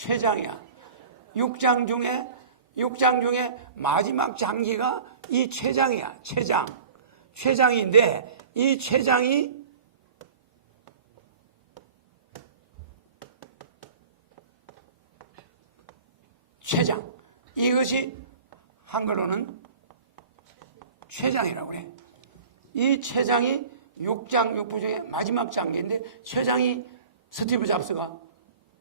췌장이야. 육장 중에 마지막 장기가 이 췌장이야. 췌장인데 이 췌장이 췌장. 이것이 한글로는 췌장이라고 그래. 이 췌장이 육부 중에 마지막 장기인데 췌장이 스티브 잡스가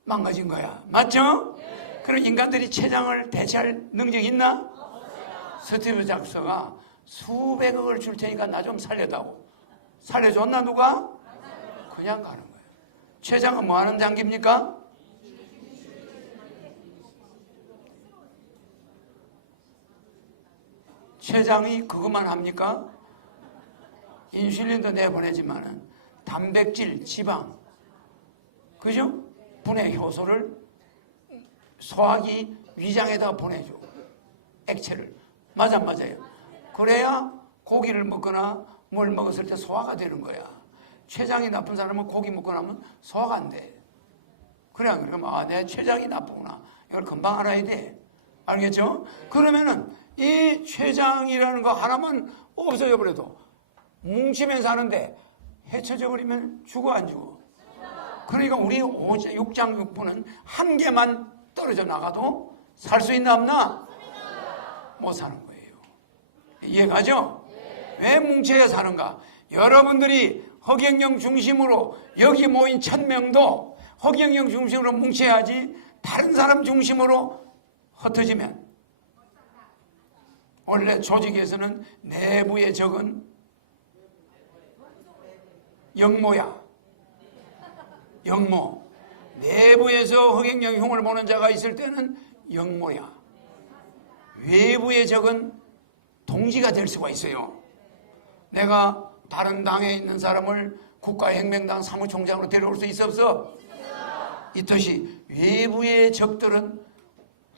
망가진 거야. 맞죠? 네. 그럼 인간들이 췌장을 대체할 능력이 있나? 없어요. 스티브 잡스가 수백억을 줄 테니까 나 좀 살려다오. 살려줬나 누가? 그냥 가는 거예요. 췌장은 뭐 하는 장기입니까? 췌장이 그것만 합니까? 인슐린도 내보내지만은 단백질, 지방, 그죠? 분해 효소를 소화기 위장에다가 보내줘. 액체를. 맞아요. 그래야 고기를 먹거나 뭘 먹었을 때 소화가 되는 거야. 췌장이 나쁜 사람은 고기 먹고 나면 소화가 안 돼. 그래, 그러면 내 췌장이 나쁘구나. 이걸 금방 알아야 돼. 알겠죠? 그러면은 이 췌장이라는 거 하나만 없어져 버려도 뭉치면 사는데 헤쳐져 버리면 죽어 안 죽어? 그러니까 우리 육장육부는 한 개만 떨어져 나가도 살 수 있나 없나? 못 사는 거예요. 이해가죠? 왜 뭉쳐야 사는가? 여러분들이 허경영 중심으로 여기 모인 1000명도 허경영 중심으로 뭉쳐야지 다른 사람 중심으로 흩어지면 원래 조직에서는 내부의 적은 영모야. 영모. 내부에서 허경영 흉을 보는 자가 있을 때는 영모야. 외부의 적은 동지가 될 수가 있어요. 내가 다른 당에 있는 사람을 국가혁명당 사무총장으로 데려올 수 있어 없어? 있듯이 외부의 적들은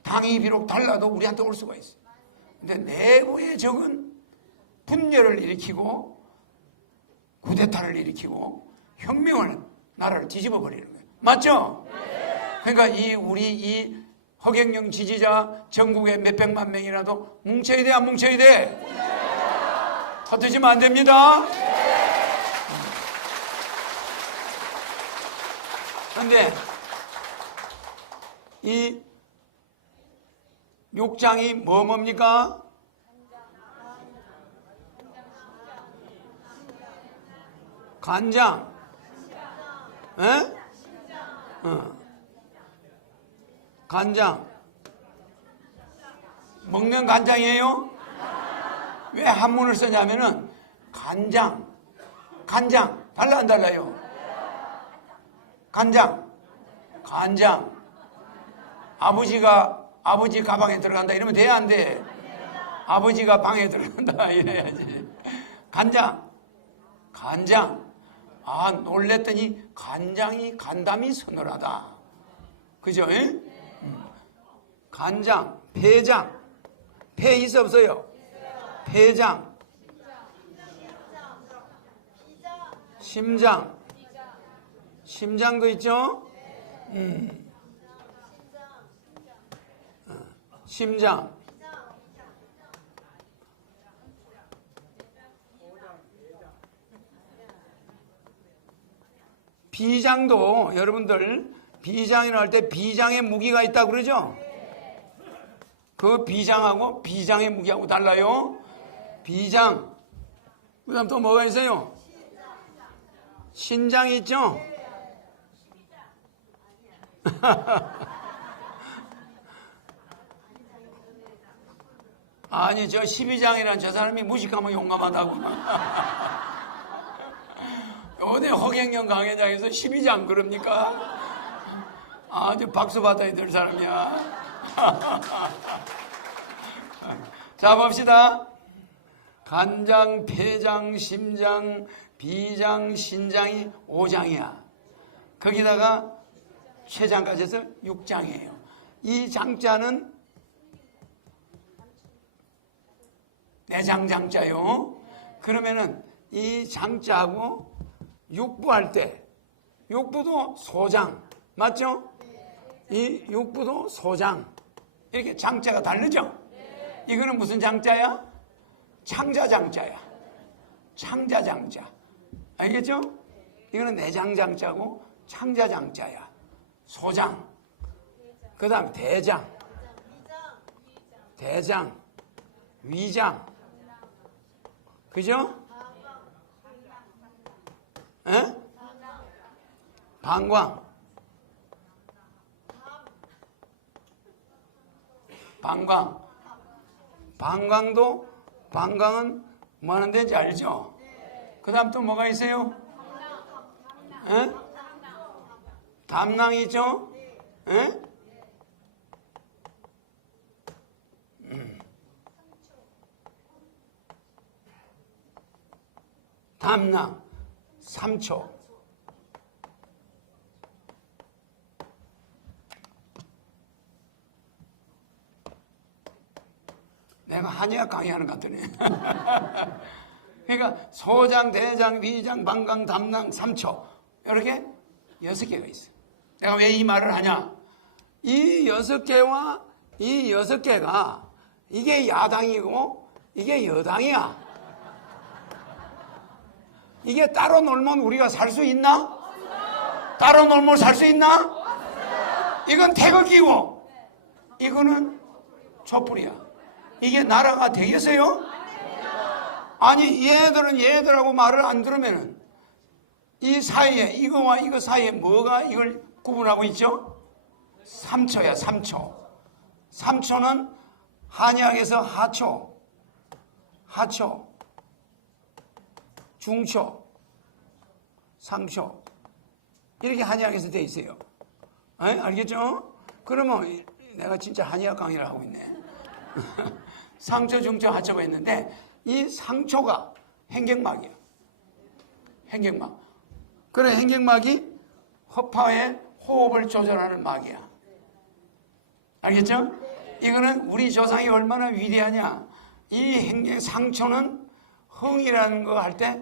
당이 비록 달라도 우리한테 올 수가 있어. 근데 내부의 적은 분열을 일으키고 쿠데타를 일으키고 혁명을 나라를 뒤집어 버리는 거예요. 맞죠? 그러니까 우리 이 허경영 지지자 전국에 몇백만 명이라도 뭉쳐야 돼, 안 뭉쳐야 돼? 흩어지면 안 됩니다. 그런데 이 육장이 뭡니까? 간장. 에? 간장. 먹는 간장이에요? 왜 한문을 쓰냐면은 간장. 달라 안 달라요? 간장. 아버지 가방에 들어간다 이러면 돼, 안 돼? 아버지가 방에 들어간다 이래야지. 간장. 아, 놀랬더니 간장이 간담이 서늘하다. 그죠? 간장, 폐장. 폐 있어 없어요? 폐장. 심장도 있죠? 심장. 비장도 여러분들 비장이라 할 때 비장의 무기가 있다고 그러죠? 그 비장하고 비장의 무기하고 달라요. 비장. 그 다음 또 뭐가 있어요? 신장이 있죠? 아니, 저 12장이란 저 사람이 무식하면 용감하다고. 어디 허경영 강의장에서 12장 그럽니까? 아주 박수 받아야 될 사람이야. 자, 봅시다. 간장, 폐장, 심장, 비장, 신장이 5장이야. 거기다가 췌장까지 해서 6장이에요. 이 장자는 내장장자요. 그러면은 이 장자하고 육부할 때 육부도 소장 맞죠? 이 육부도 소장. 이렇게 장자가 다르죠? 이거는 무슨 장자야? 창자장자야. 창자장자. 알겠죠? 이거는 내장장자고 창자장자야. 소장. 그 다음에 대장. 대장. 위장. 그죠? 에? 방광. 방광. 방광은 뭐 하는 데인지 알죠? 그 다음 또 뭐가 있어요? 에? 담낭이죠? 에? 담낭 3초. 내가 한의학 강의하는 것 같더니. 그러니까 소장, 대장, 위장, 방광, 담낭 3초. 이렇게 6개가 있어요. 내가 왜 이 말을 하냐? 이 6개와 이 6개가 이게 야당이고 이게 여당이야. 이게 따로 놀면 우리가 살 수 있나? 따로 놀면 살 수 있나? 이건 태극기고 이거는 촛불이야. 이게 나라가 되겠어요? 아니 얘들은 얘들하고 말을 안 들으면은 이 사이에 이거와 이거 사이에 뭐가 이걸 구분하고 있죠? 3초야. 3초. 3초는 한의학에서 하초, 하초, 중초, 상초 이렇게 한의학에서 돼 있어요. 에? 알겠죠? 그러면 내가 진짜 한의학 강의를 하고 있네. 상초, 중초, 하초가 있는데 이 상초가 행경막이야. 행경막. 그래 행경막이 허파의 호흡을 조절하는 막이야. 알겠죠? 이거는 우리 조상이 얼마나 위대하냐. 이 상초는 흥이라는 거 할 때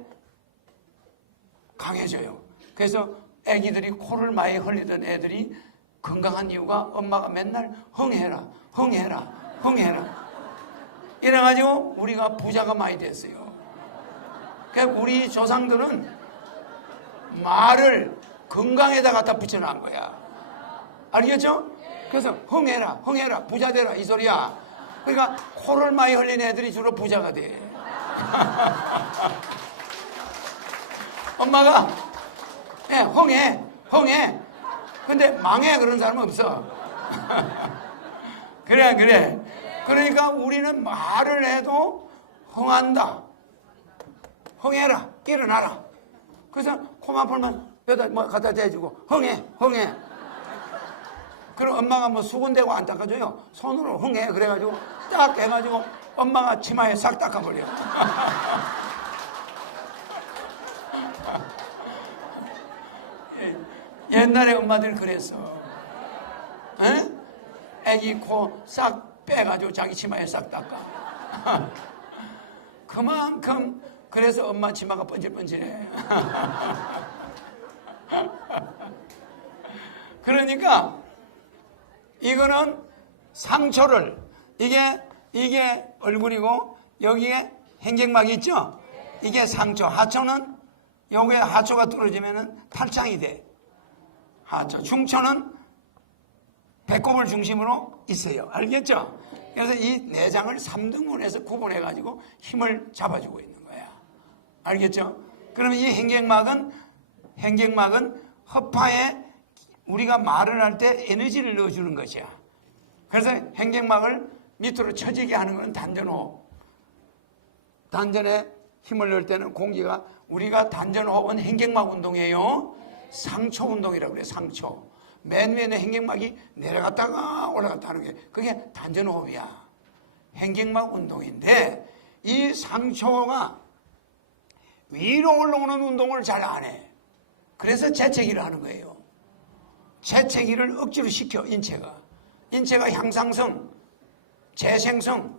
강해져요. 그래서 애기들이 코를 많이 흘리던 애들이 건강한 이유가 엄마가 맨날 흥해라, 흥해라, 흥해라. 이래가지고 우리가 부자가 많이 됐어요. 그러니까 우리 조상들은 말을 건강에다 갖다 붙여놓은 거야. 알겠죠? 그래서 흥해라, 흥해라, 부자 되라 이 소리야. 그러니까 코를 많이 흘린 애들이 주로 부자가 돼. 엄마가 흥해, 흥해. 근데 망해 그런 사람은 없어. 그래. 그러니까 우리는 말을 해도 흥한다. 흥해라, 일어나라. 그래서 코만 풀면 여기다 뭐 갖다 대주고 흥해. 그럼 엄마가 뭐 수건대고 안 닦아줘요. 손으로 흥해. 그래가지고 딱 해가지고 엄마가 치마에 싹 닦아버려. 옛날에 엄마들 그랬어. 에? 애기 코 싹 빼가지고 자기 치마에 싹 닦아. 그만큼 그래서 엄마 치마가 번질번질해. 그러니까 이거는 상초를 이게 얼굴이고 여기에 행경막이 있죠? 이게 상초. 하초는 여기에 하초가 떨어지면은 탈장이 돼. 하초. 중초는 배꼽을 중심으로 있어요. 알겠죠? 그래서 이 내장을 3등분해서 구분해가지고 힘을 잡아주고 있는 거야. 알겠죠? 그러면 이 행경막은 허파에 우리가 말을 할 때 에너지를 넣어주는 것이야. 그래서 행경막을 밑으로 처지게 하는 것은 단전호흡. 단전에 힘을 넣을 때는 공기가 우리가 단전호흡은 행경막 운동이에요. 상초 운동이라고 그래. 상초. 맨 위에는 행경막이 내려갔다가 올라갔다 하는 게 그게 단전호흡이야. 행경막 운동인데 이 상초가 위로 올라오는 운동을 잘 안 해. 그래서 재채기를 하는 거예요. 재채기를 억지로 시켜. 인체가 향상성, 재생성,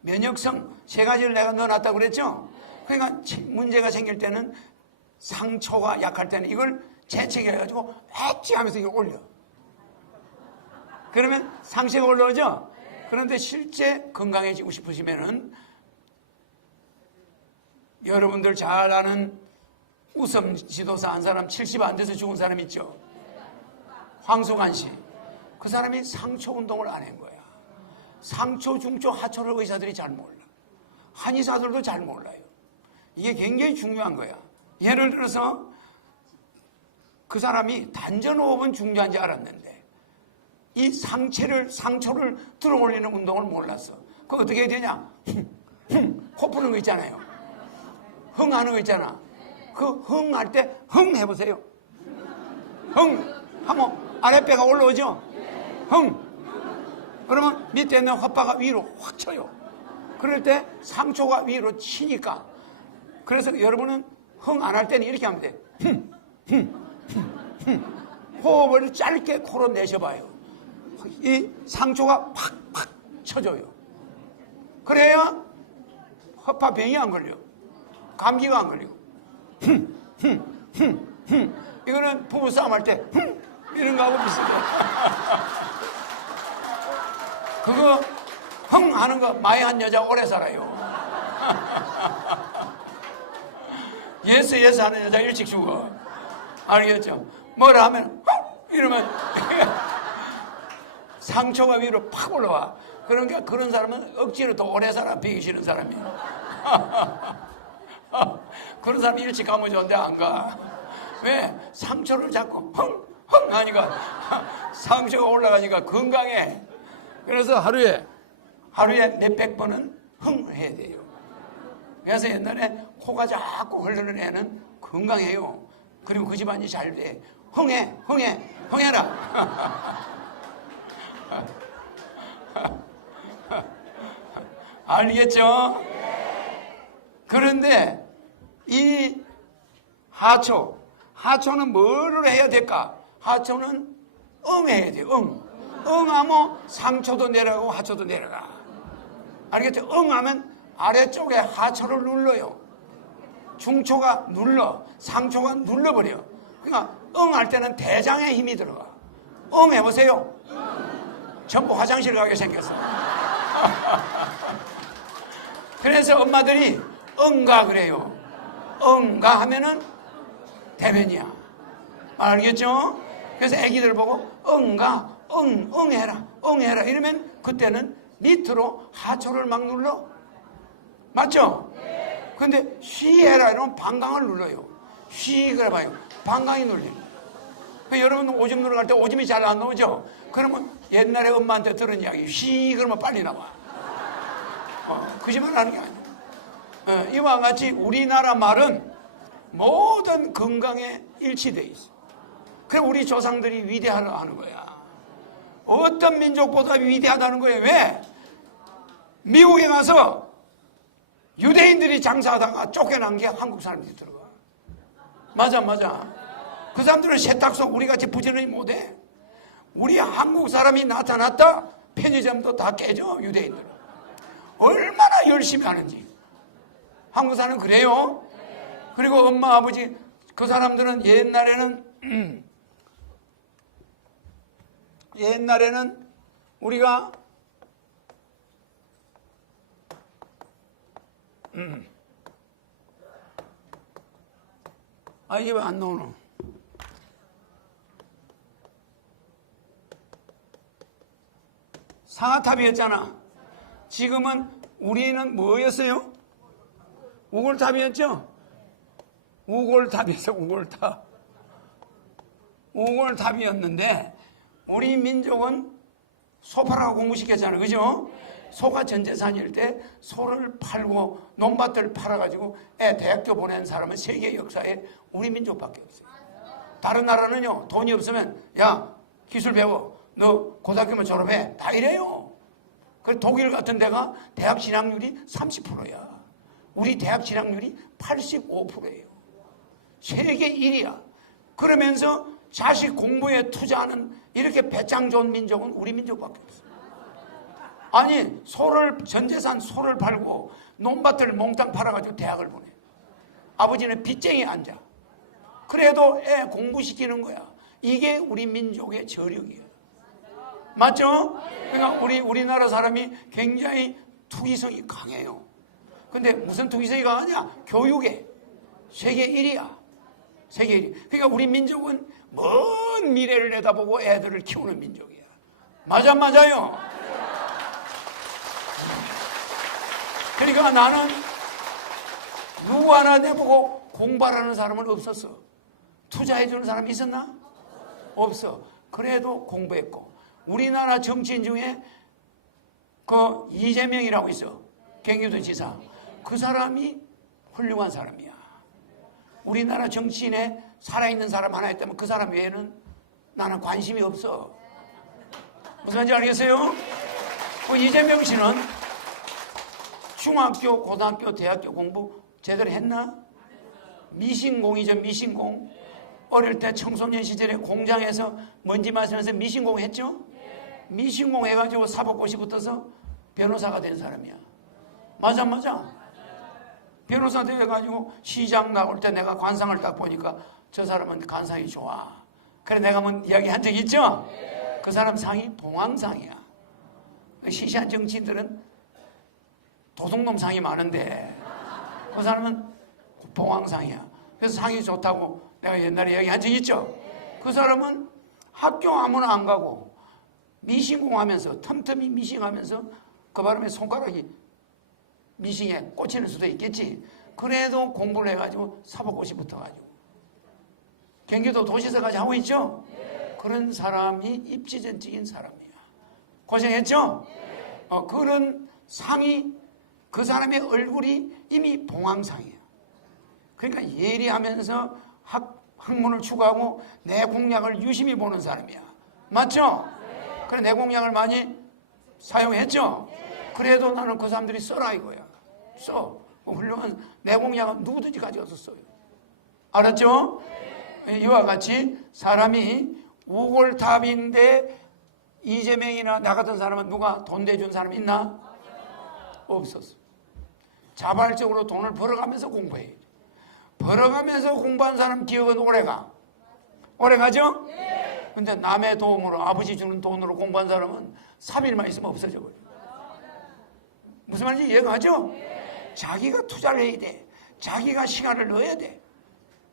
면역성 세 가지를 내가 넣어놨다고 그랬죠. 그러니까 문제가 생길 때는 상초가 약할 때는 이걸 재채기 해가지고 엣지 하면서 이걸 올려. 그러면 상체가 올라오죠? 그런데 실제 건강해지고 싶으시면은 여러분들 잘 아는 우선 지도사 한 사람 70 안 돼서 죽은 사람 있죠? 황수관 씨. 그 사람이 상초 운동을 안 한 거야. 상초, 중초, 하초를 의사들이 잘 몰라. 한의사들도 잘 몰라요. 이게 굉장히 중요한 거야. 예를 들어서 그 사람이 단전호흡은 중요한지 알았는데 이 상초를 들어올리는 운동을 몰랐어. 그거 어떻게 해야 되냐? 코 푸는 거 있잖아요. 흥 하는 거 있잖아. 그 흥 할 때 흥 해보세요. 흥 하면 아랫배가 올라오죠? 흥. 그러면 밑에 있는 혓바가 위로 확 쳐요. 그럴 때 상초가 위로 치니까. 그래서 여러분은 흥 안 할 때는 이렇게 하면 돼. 호흡을 짧게 코로 내셔봐요. 이 상초가 팍팍 쳐줘요. 그래야 허파병이 안 걸려. 감기가 안 걸리고. 이거는 부부싸움 할 때 이런 거하고 비슷해. 그거 흥 하는 거 많이 한 여자 오래 살아요. 예스 하는 여자 일찍 죽어. 알겠죠? 뭐라 하면 이러면 상처가 위로 팍 올라와. 그러니까 그런 사람은 억지로 더 오래 살아. 비기 싫은 사람이. 그런 사람이 일찍 가면 좋은데 안 가. 왜? 상처를 자꾸 흥 하니까 상처가 올라가니까 건강해. 그래서 하루에 몇백 번은 흥 해야 돼요. 그래서 옛날에 코가 자꾸 흐르는 애는 건강해요. 그리고 그 집안이 잘 돼. 흥해라. 알겠죠? 그런데 이 하초는 뭐를 해야 될까? 하초는 해야 돼요. 하면 상초도 내려가고 하초도 내려가. 알겠죠? 하면 아래쪽에 하초를 눌러요. 중초가 눌러, 상초가 눌러버려. 그러니까 할 때는 대장에 힘이 들어가. 해보세요. 전부 화장실 가게 생겼어. 그래서 엄마들이 응가 그래요. 응가 하면은 대변이야. 알겠죠? 그래서 애기들 보고 응가, 응해라 이러면 그때는 밑으로 하초를 막 눌러. 맞죠? 근데 쉬해라 이러면 방광을 눌러요. 쉬 그래 봐요. 방광이 눌려요. 여러분 오줌 누러 갈 때 오줌이 잘 안 나오죠? 그러면 옛날에 엄마한테 들은 이야기 쉬 그러면 빨리 나와. 거짓말 하는 게 아니에요. 이와 같이 우리나라 말은 모든 건강에 일치되어 있어. 그래 우리 조상들이 위대하다 하는 거야. 어떤 민족보다 위대하다는 거예요. 왜? 미국에 가서 유대인들이 장사하다가 쫓겨난 게 한국 사람들이 들어가. 맞아. 그 사람들은 세탁소 우리같이 부지런히 못해. 우리 한국 사람이 나타났다 편의점도 다 깨져. 유대인들은 얼마나 열심히 하는지. 한국 사람은 그래요. 그리고 엄마 아버지 그 사람들은 옛날에는 우리가 이게 왜 안 나오노? 상아탑이었잖아. 지금은 우리는 뭐였어요? 우골탑이었죠? 우골탑이었어. 우골탑이었는데 우리 민족은 소파라고 공부시켰잖아. 그죠? 소가 전 재산일 때 소를 팔고 논밭을 팔아가지고 애 대학교 보낸 사람은 세계 역사에 우리 민족밖에 없어요. 다른 나라는요 돈이 없으면 야 기술 배워 너 고등학교만 졸업해 다 이래요. 그래서 독일 같은 데가 대학 진학률이 30%야. 우리 대학 진학률이 85%예요. 세계 1위야. 그러면서 자식 공부에 투자하는 이렇게 배짱 좋은 민족은 우리 민족밖에 없어요. 아니 전 재산 소를 팔고 논밭을 몽땅 팔아가지고 대학을 보내. 아버지는 빚쟁이 앉아. 그래도 애 공부시키는 거야. 이게 우리 민족의 저력이야. 맞죠? 그러니까 우리나라 사람이 굉장히 투기성이 강해요. 근데 무슨 투기성이 강하냐? 교육에 세계 1위야. 세계 1위. 그러니까 우리 민족은 먼 미래를 내다보고 애들을 키우는 민족이야. 맞아요? 그러니까 나는 누구 하나 내보고 공부하라는 사람은 없었어. 투자해주는 사람이 있었나? 없어. 그래도 공부했고. 우리나라 정치인 중에 그 이재명이라고 있어. 경기도 지사. 그 사람이 훌륭한 사람이야. 우리나라 정치인에 살아있는 사람 하나 있다면 그 사람 외에는 나는 관심이 없어. 무슨 말인지 알겠어요? 그 이재명 씨는 중학교, 고등학교, 대학교 공부 제대로 했나? 미신공이죠, 미신공. 어릴 때 청소년 시절에 공장에서 먼지 마시면서 미신공 했죠? 미신공 해가지고 사법고시 붙어서 변호사가 된 사람이야. 맞아. 변호사 돼가지고 시장 나올 때 내가 관상을 딱 보니까 저 사람은 관상이 좋아. 그래 내가 한번 이야기한 적 있죠? 그 사람 상이 봉황상이야. 시시한 정치인들은 도둑놈 상이 많은데 그 사람은 봉황상이야. 그래서 상이 좋다고 내가 옛날에 이야기한 적 있죠? 그 사람은 학교 아무나 안 가고 미신공 하면서 틈틈이 미싱하면서 그 바람에 손가락이 미싱에 꽂히는 수도 있겠지. 그래도 공부를 해가지고 사법고시 붙어가지고 경기도 도시서까지 하고 있죠. 그런 사람이 입지전적인 사람이야. 고생했죠. 그런 상이 그 사람의 얼굴이 이미 봉황상이야. 그러니까 예리하면서 학문을 추구하고 내 공약을 유심히 보는 사람이야. 맞죠? 그래 내 공약을 많이 사용했죠. 그래도 나는 그 사람들이 써라 이거야. 써. 훌륭한 내 공약은 누구든지 가져가서 써요. 알았죠? 이와 같이 사람이 우골탑인데 이재명이나 나 같은 사람은 누가 돈 대준 사람 있나? 없었어. 자발적으로 돈을 벌어가면서 공부해. 벌어가면서 공부한 사람 기억은 오래가. 오래가죠? 근데 남의 도움으로 아버지 주는 돈으로 공부한 사람은 3일만 있으면 없어져 버려. 무슨 말인지 이해가 가죠? 자기가 투자를 해야 돼. 자기가 시간을 넣어야 돼.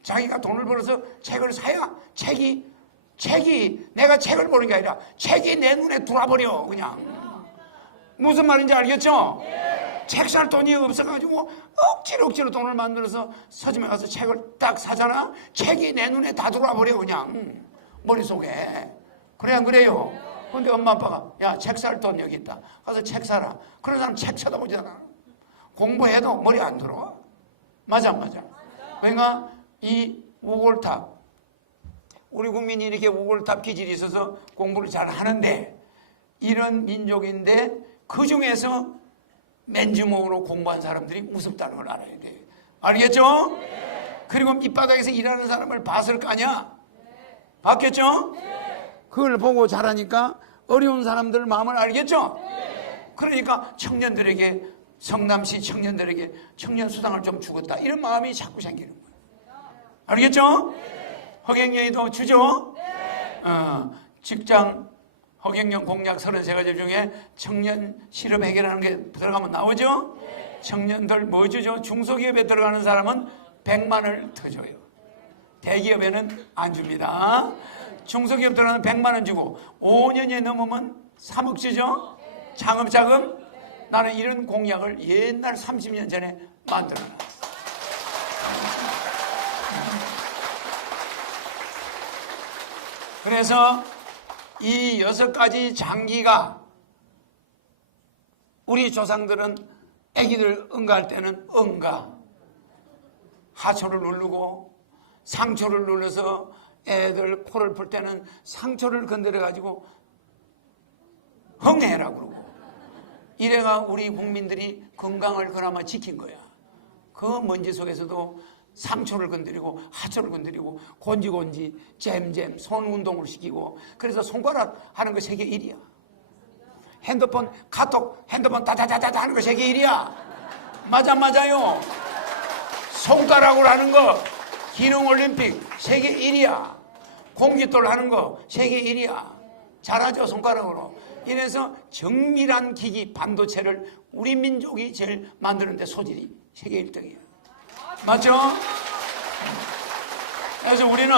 자기가 돈을 벌어서 책을 사야 책이 내가 책을 보는 게 아니라 책이 내 눈에 들어와버려 그냥. 무슨 말인지 알겠죠? 책 살 돈이 없어가지고 억지로 돈을 만들어서 서점에 가서 책을 딱 사잖아. 책이 내 눈에 다 들어와버려 그냥 머릿속에. 그래 안 그래요? 근데 엄마 아빠가 야 책 살 돈 여기 있다. 가서 책 사라. 그런 사람 책 쳐다보잖아. 공부해도 머리 안 들어와. 맞아. 그러니까 이 우골탑, 우리 국민이 이렇게 우골탑 기질이 있어서 공부를 잘 하는데 이런 민족인데 그 중에서 맨주먹으로 공부한 사람들이 우습다는 걸 알아야 돼. 알겠죠? 그리고 밑바닥에서 일하는 사람을 봤을 거 아니야? 봤겠죠? 그걸 보고 잘하니까 어려운 사람들 마음을 알겠죠? 그러니까 청년들에게, 성남시 청년들에게 청년수당을 좀 주겠다 이런 마음이 자꾸 생기는 거예요. 알겠죠? 허경영이도 주죠? 직장 허경영 공약 33가지 중에 청년 실업 해결하는 게 들어가면 나오죠? 청년들 뭐 주죠? 중소기업에 들어가는 사람은 100만을 더 줘요. 대기업에는 안 줍니다. 중소기업 들어가는 100만원 주고 5년이 넘으면 3억 주죠? 창업자금? 나는 이런 공약을 옛날 30년 전에 만들어놨어. 그래서 이 6가지 장기가 우리 조상들은 아기들 응가할 때는 응가, 하초를 누르고 상초를 눌러서 애들 코를 풀 때는 상초를 건드려 가지고 흥해라 그러고 이래가 우리 국민들이 건강을 그나마 지킨 거야. 그 먼지 속에서도 상초를 건드리고 하초를 건드리고 곤지곤지 잼잼 손 운동을 시키고 그래서 손가락 하는 거 세계 1위야. 핸드폰 카톡 핸드폰 다다다다 하는 거 세계 1위야. 맞아요. 손가락으로 하는 거 기능올림픽 세계 1위야. 공깃돌 하는 거 세계 1위야. 잘하죠, 손가락으로. 이래서 정밀한 기기 반도체를 우리 민족이 제일 만드는데 소질이 세계 1등이에요. 맞죠? 그래서 우리는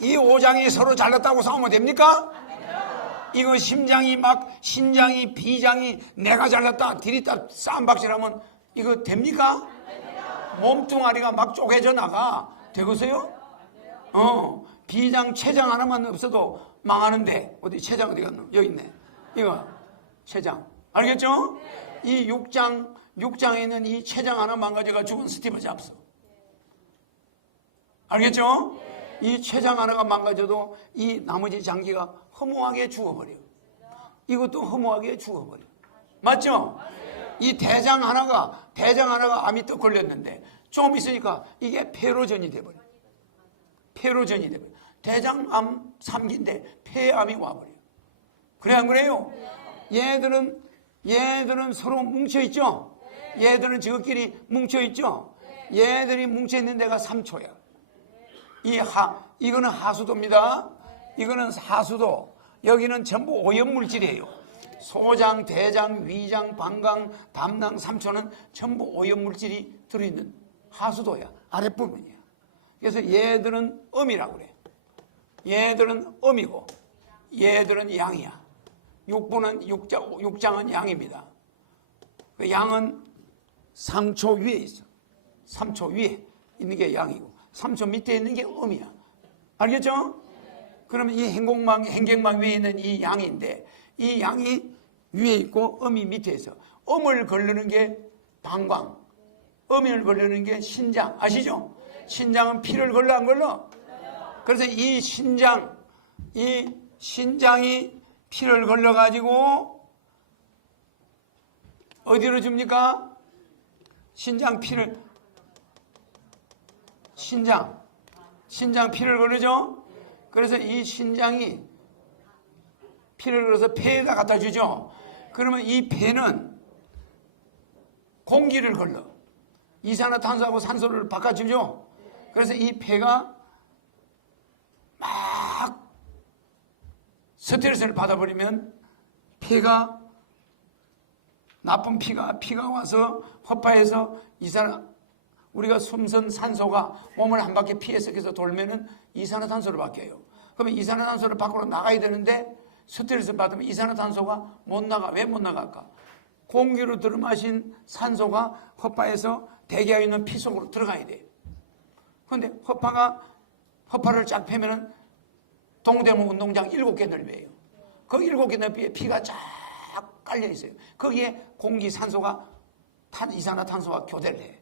이 오장이 서로 잘났다고 싸우면 됩니까? 이거 신장이 비장이 내가 잘났다 디리다 쌈박질하면 이거 됩니까? 몸뚱아리가 막 쪼개져 나가. 되겠어요? 비장 췌장 하나만 없어도 망하는데. 어디 췌장 어디 갔노? 여기 있네. 이거 췌장 알겠죠? 이 육장에 있는 이 췌장 하나 망가져가 죽은 스티브 잡스. 알겠죠? 이 췌장 하나가 망가져도 이 나머지 장기가 허무하게 죽어버려. 이것도 허무하게 죽어버려. 맞죠? 이 대장 하나가 암이 또 걸렸는데 좀 있으니까 이게 폐로전이 돼버려. 폐로전이 돼버려. 대장암 3기인데 폐암이 와버려. 그래 안 그래요? 얘들은 서로 뭉쳐있죠? 얘들은 저끼리 뭉쳐있죠? 얘들이 뭉쳐있는 데가 3초야. 이거는 하수도입니다. 이거는 하수도. 여기는 전부 오염물질이에요. 소장, 대장, 위장, 방광, 담낭, 3초는 전부 오염물질이 들어있는 하수도야. 아랫부분이야. 그래서 얘들은 음이라고 그래. 얘들은 음이고 얘들은 양이야. 육장은 양입니다. 그 양은 3초 위에 있어. 3초 위에 있는 게 양이고 3초 밑에 있는 게 음이야. 알겠죠? 그러면 이 행경망 위에 있는 이 양인데 이 양이 위에 있고 음이 밑에 있어. 음을 걸르는 게 방광, 음을 걸르는 게 신장. 아시죠? 신장은 피를 걸러 안 걸러? 그래서 이 신장이 피를 걸러가지고 어디로 줍니까? 신장 피를 걸르죠? 그래서 이 신장이 피를 걸어서 폐에다 갖다 주죠. 그러면 이 폐는 공기를 걸러. 이산화탄소하고 산소를 바꿔주죠. 그래서 이 폐가 막 스트레스를 받아버리면 폐가 나쁜 피가 와서 허파에서 우리가 숨선 산소가 몸을 한 바퀴 피해 섞여서 돌면은 이산화탄소를 바뀌어요. 그러면 이산화탄소를 밖으로 나가야 되는데 스트레스 받으면 이산화탄소가 못 나가. 왜 못 나갈까? 공기로 들어마신 산소가 허파에서 대기하고 있는 피 속으로 들어가야 돼. 그런데 허파를 쫙 펴면은 동대문 운동장 7개 넓이에요. 그 7개 넓이에 피가 쫙 깔려 있어요. 거기에 공기 산소가 이산화탄소와 교대를 해.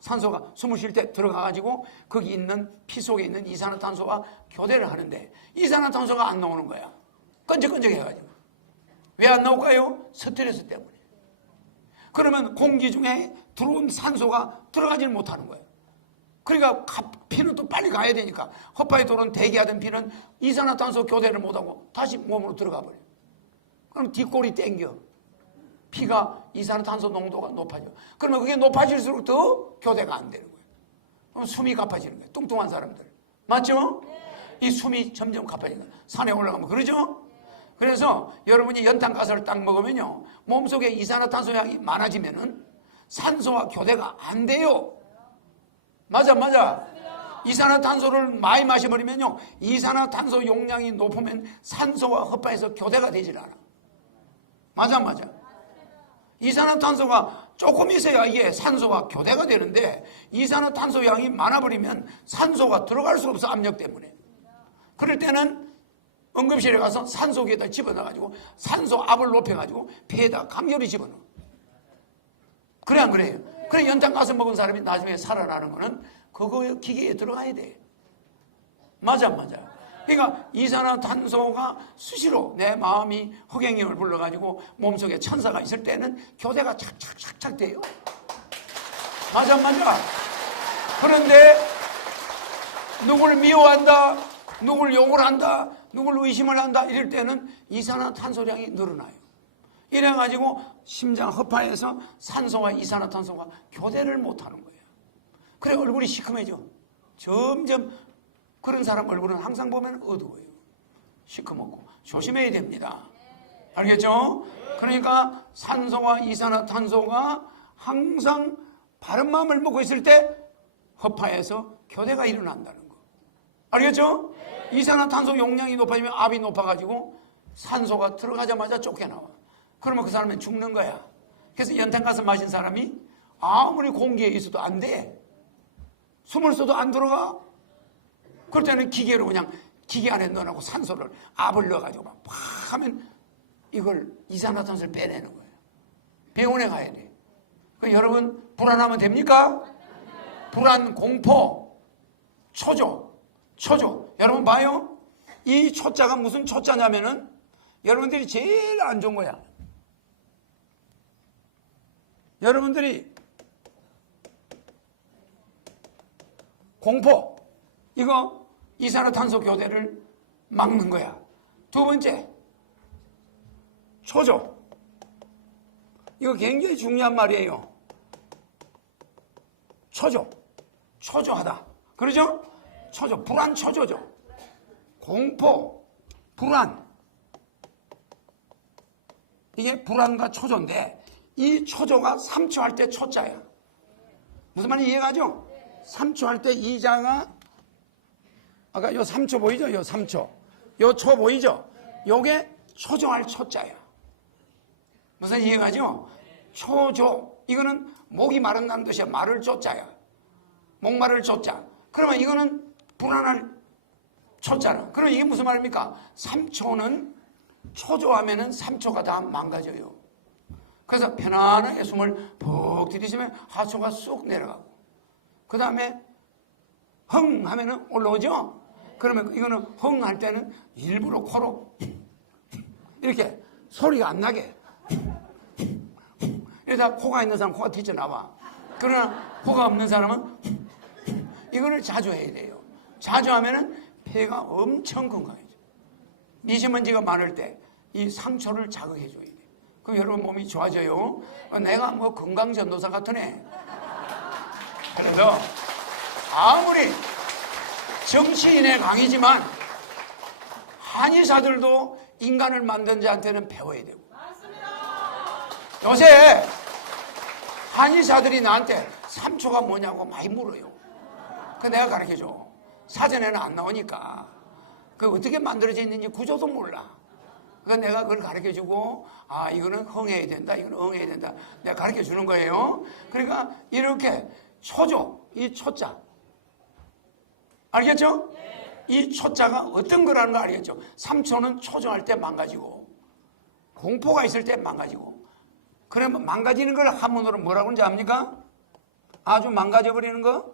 산소가 숨을 쉴 때 들어가가지고 거기 있는 피 속에 있는 이산화탄소와 교대를 하는데 이산화탄소가 안 나오는 거야. 끈적끈적해가지고. 왜 안 나올까요? 스트레스 때문에. 그러면 공기 중에 들어온 산소가 들어가지를 못하는 거예요. 그러니까 피는 또 빨리 가야 되니까 허파에 들어온 대기하던 피는 이산화탄소 교대를 못하고 다시 몸으로 들어가 버려요. 그럼 뒷골이 땡겨. 피가 이산화탄소 농도가 높아져. 그러면 그게 높아질수록 더 교대가 안 되는 거예요. 그럼 숨이 가빠지는 거예요. 뚱뚱한 사람들. 맞죠? 이 숨이 점점 가빠지는 거예요. 산에 올라가면 그러죠? 그래서 여러분이 연탄가스를 딱 먹으면요. 몸속에 이산화탄소 양이 많아지면은 산소와 교대가 안 돼요. 맞아. 이산화탄소를 많이 마셔버리면요. 이산화탄소 용량이 높으면 산소와 허파에서 교대가 되질 않아. 맞아. 이산화탄소가 조금 있어야 이게 산소와 교대가 되는데 이산화탄소 양이 많아버리면 산소가 들어갈 수가 없어. 압력 때문에. 그럴 때는 응급실에 가서 산소기에다 집어넣어가지고 산소 압을 높여가지고 폐에다 강렬히 집어넣어. 그래 안 그래요? 그래 연탄가스 먹은 사람이 나중에 살아나는 거는 그거 기계에 들어가야 돼. 맞아. 그러니까 이산화탄소가 수시로 내 마음이 허경영을 불러가지고 몸속에 천사가 있을 때는 교대가 착착착착 돼요. 맞아. 그런데 누굴 미워한다, 누굴 욕을 한다, 누굴 의심을 한다 이럴 때는 이산화탄소량이 늘어나요. 이래가지고 심장 허파에서 산소와 이산화탄소가 교대를 못하는 거예요. 그래 얼굴이 시커매져. 점점 그런 사람 얼굴은 항상 보면 어두워요. 시커멓고 조심해야 됩니다. 알겠죠? 그러니까 산소와 이산화탄소가 항상 바른 마음을 먹고 있을 때 허파에서 교대가 일어난다는 거. 알겠죠? 이산화탄소 용량이 높아지면 압이 높아가지고 산소가 들어가자마자 쫓겨나와. 그러면 그 사람은 죽는 거야. 그래서 연탄가스 마신 사람이 아무리 공기에 있어도 안 돼. 숨을 써도 안 들어가. 그럴 때는 기계로 그냥 기계 안에 넣어놓고 산소를 압을 넣어가지고 막 하면 이걸 이산화탄소를 빼내는 거예요. 병원에 가야 돼. 여러분 불안하면 됩니까? 불안, 공포, 초조. 여러분 봐요. 이 초자가 무슨 초자냐면은 여러분들이 제일 안 좋은 거야. 여러분들이 공포, 이거 이산화탄소 교대를 막는 거야. 두 번째, 초조. 이거 굉장히 중요한 말이에요. 초조하다. 그러죠? 초조, 불안, 초조죠. 공포, 불안. 이게 불안과 초조인데 이 초조가 3초 할 때 초자야. 무슨 말인지 이해가죠? 3초 할 때 이자가 아까 요 3초 보이죠? 요 3초. 요 초 보이죠? 요게 초조할 초자야. 무슨 이해가죠? 초조. 이거는 목이 마른다는 뜻이야. 마를 조자야. 목마를 조자. 그러면 이거는 불안할 초자라. 그럼 이게 무슨 말입니까? 3초는 초조하면은 3초가 다 망가져요. 그래서 편안하게 숨을 푹 들이쉬면 하초가 쑥 내려가고, 그 다음에 흥 하면은 올라오죠? 그러면 이거는 흥 할 때는 일부러 코로 이렇게 소리가 안 나게 이러다 코가 있는 사람은 코가 튀쳐나와. 그러나 코가 없는 사람은 이거를 자주 해야 돼요. 자주 하면은 폐가 엄청 건강해져. 미세먼지가 많을 때 이 상처를 자극해줘야 돼. 그럼 여러분 몸이 좋아져요. 내가 뭐 건강전도사 같으네. 그래서 아무리 정치인의 강의지만 한의사들도 인간을 만든 자한테는 배워야 되고. 요새 한의사들이 나한테 3초가 뭐냐고 많이 물어요. 그 내가 가르쳐줘. 사전에는 안 나오니까. 그 어떻게 만들어져 있는지 구조도 몰라. 그러니까 내가 그걸 가르쳐주고, 아, 이거는 흥해야 된다, 이거는 응해야 된다. 내가 가르쳐주는 거예요. 그러니까 이렇게 초조, 이 초자. 알겠죠? 이 초자가 어떤 거라는 거 알겠죠? 3초는 초조할 때 망가지고, 공포가 있을 때 망가지고. 그러면 망가지는 걸 한문으로 뭐라고 하는지 압니까? 아주 망가져버리는 거?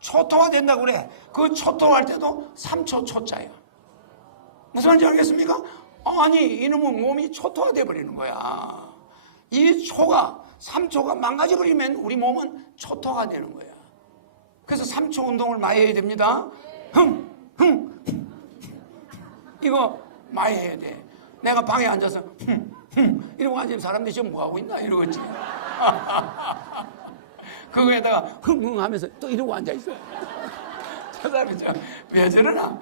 초토화 된다고 그래. 그 초토화할 때도 3초 초자야. 무슨 말인지 알겠습니까? 아니, 이놈은 몸이 초토화 돼버리는 거야. 이 초가 3초가 망가져버리면 우리 몸은 초토화가 되는 거야. 그래서 3초 운동을 많이 해야 됩니다. 이거 많이 해야 돼. 내가 방에 앉아서 이러고 앉으면 사람들이 지금 뭐하고 있나 이러겠지. 그거에다가 흥흥 하면서 또 이러고 앉아있어. 저 사람이 왜 저러나?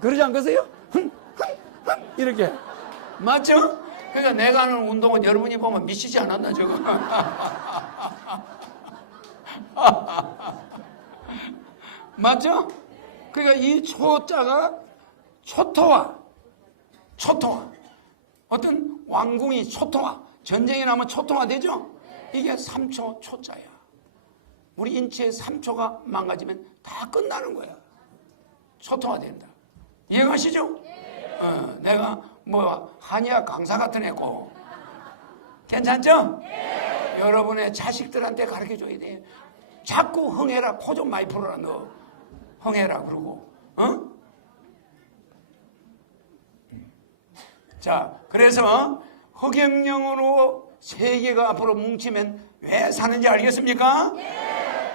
그러지 않겠어요? 흥흥흥 이렇게. 맞죠? 그러니까 내가 하는 운동은 여러분이 보면 미치지 않았나 저거. 맞죠? 그러니까 이 초자가 초토화. 어떤 왕궁이 초토화, 전쟁이 나면 초토화 되죠? 이게 3초 초자야. 우리 인체의 3초가 망가지면 다 끝나는 거야. 초토화 된다. 이해가시죠? 내가 뭐 한의학 강사 같은 애고. 괜찮죠? 여러분의 자식들한테 가르쳐줘야 돼. 자꾸 흥해라, 코 좀 많이 풀어라 너. 흥해라 그러고. 자, 그래서 흑염령으로 세계가 앞으로 뭉치면 왜 사는지 알겠습니까?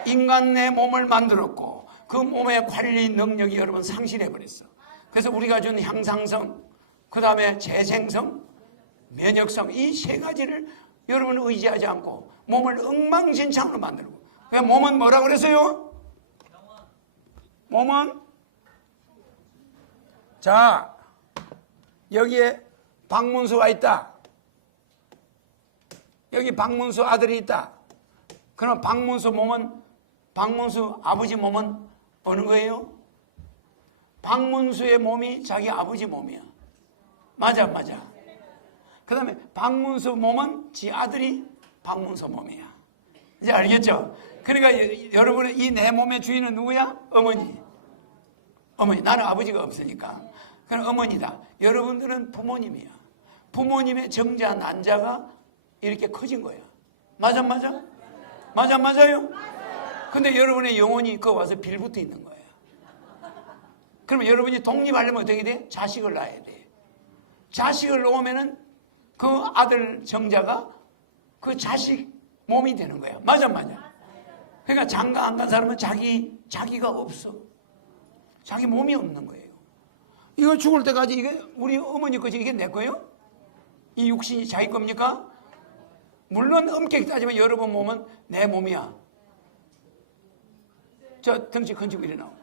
인간 내 몸을 만들었고 그 몸의 관리 능력이 여러분 상실해버렸어. 그래서 우리가 준 향상성, 그 다음에 재생성, 면역성, 이 세 가지를 여러분 의지하지 않고 몸을 엉망진창으로 만들고. 몸은 뭐라 그랬어요? 몸은 자 여기에 박문수가 있다. 여기 박문수 아들이 있다. 그럼 박문수 몸은 박문수 아버지 몸은 어느 거예요? 박문수의 몸이 자기 아버지 몸이야. 맞아. 그 다음에 박문수 몸은 지 아들이 박문수 몸이야. 이제 알겠죠? 그러니까 여러분의 이 내 몸의 주인은 누구야? 어머니. 나는 아버지가 없으니까. 그럼 어머니다. 여러분들은 부모님이야. 부모님의 정자, 난자가 이렇게 커진 거야. 맞아요? 근데 여러분의 영혼이 그 와서 빌붙어 있는 거야. 그러면 여러분이 독립하려면 어떻게 돼? 자식을 낳아야 돼. 자식을 놓으면은 그 아들 정자가 그 자식 몸이 되는 거야. 맞아. 그러니까 장가 안 간 사람은 자기가 없어. 자기 몸이 없는 거예요. 이거 죽을 때까지 이게 우리 어머니 거지 이게 내 거예요? 이 육신이 자기 겁니까? 물론 엄격히 따지면 여러분 몸은 내 몸이야. 저 덩치 큰 친구 일어나오.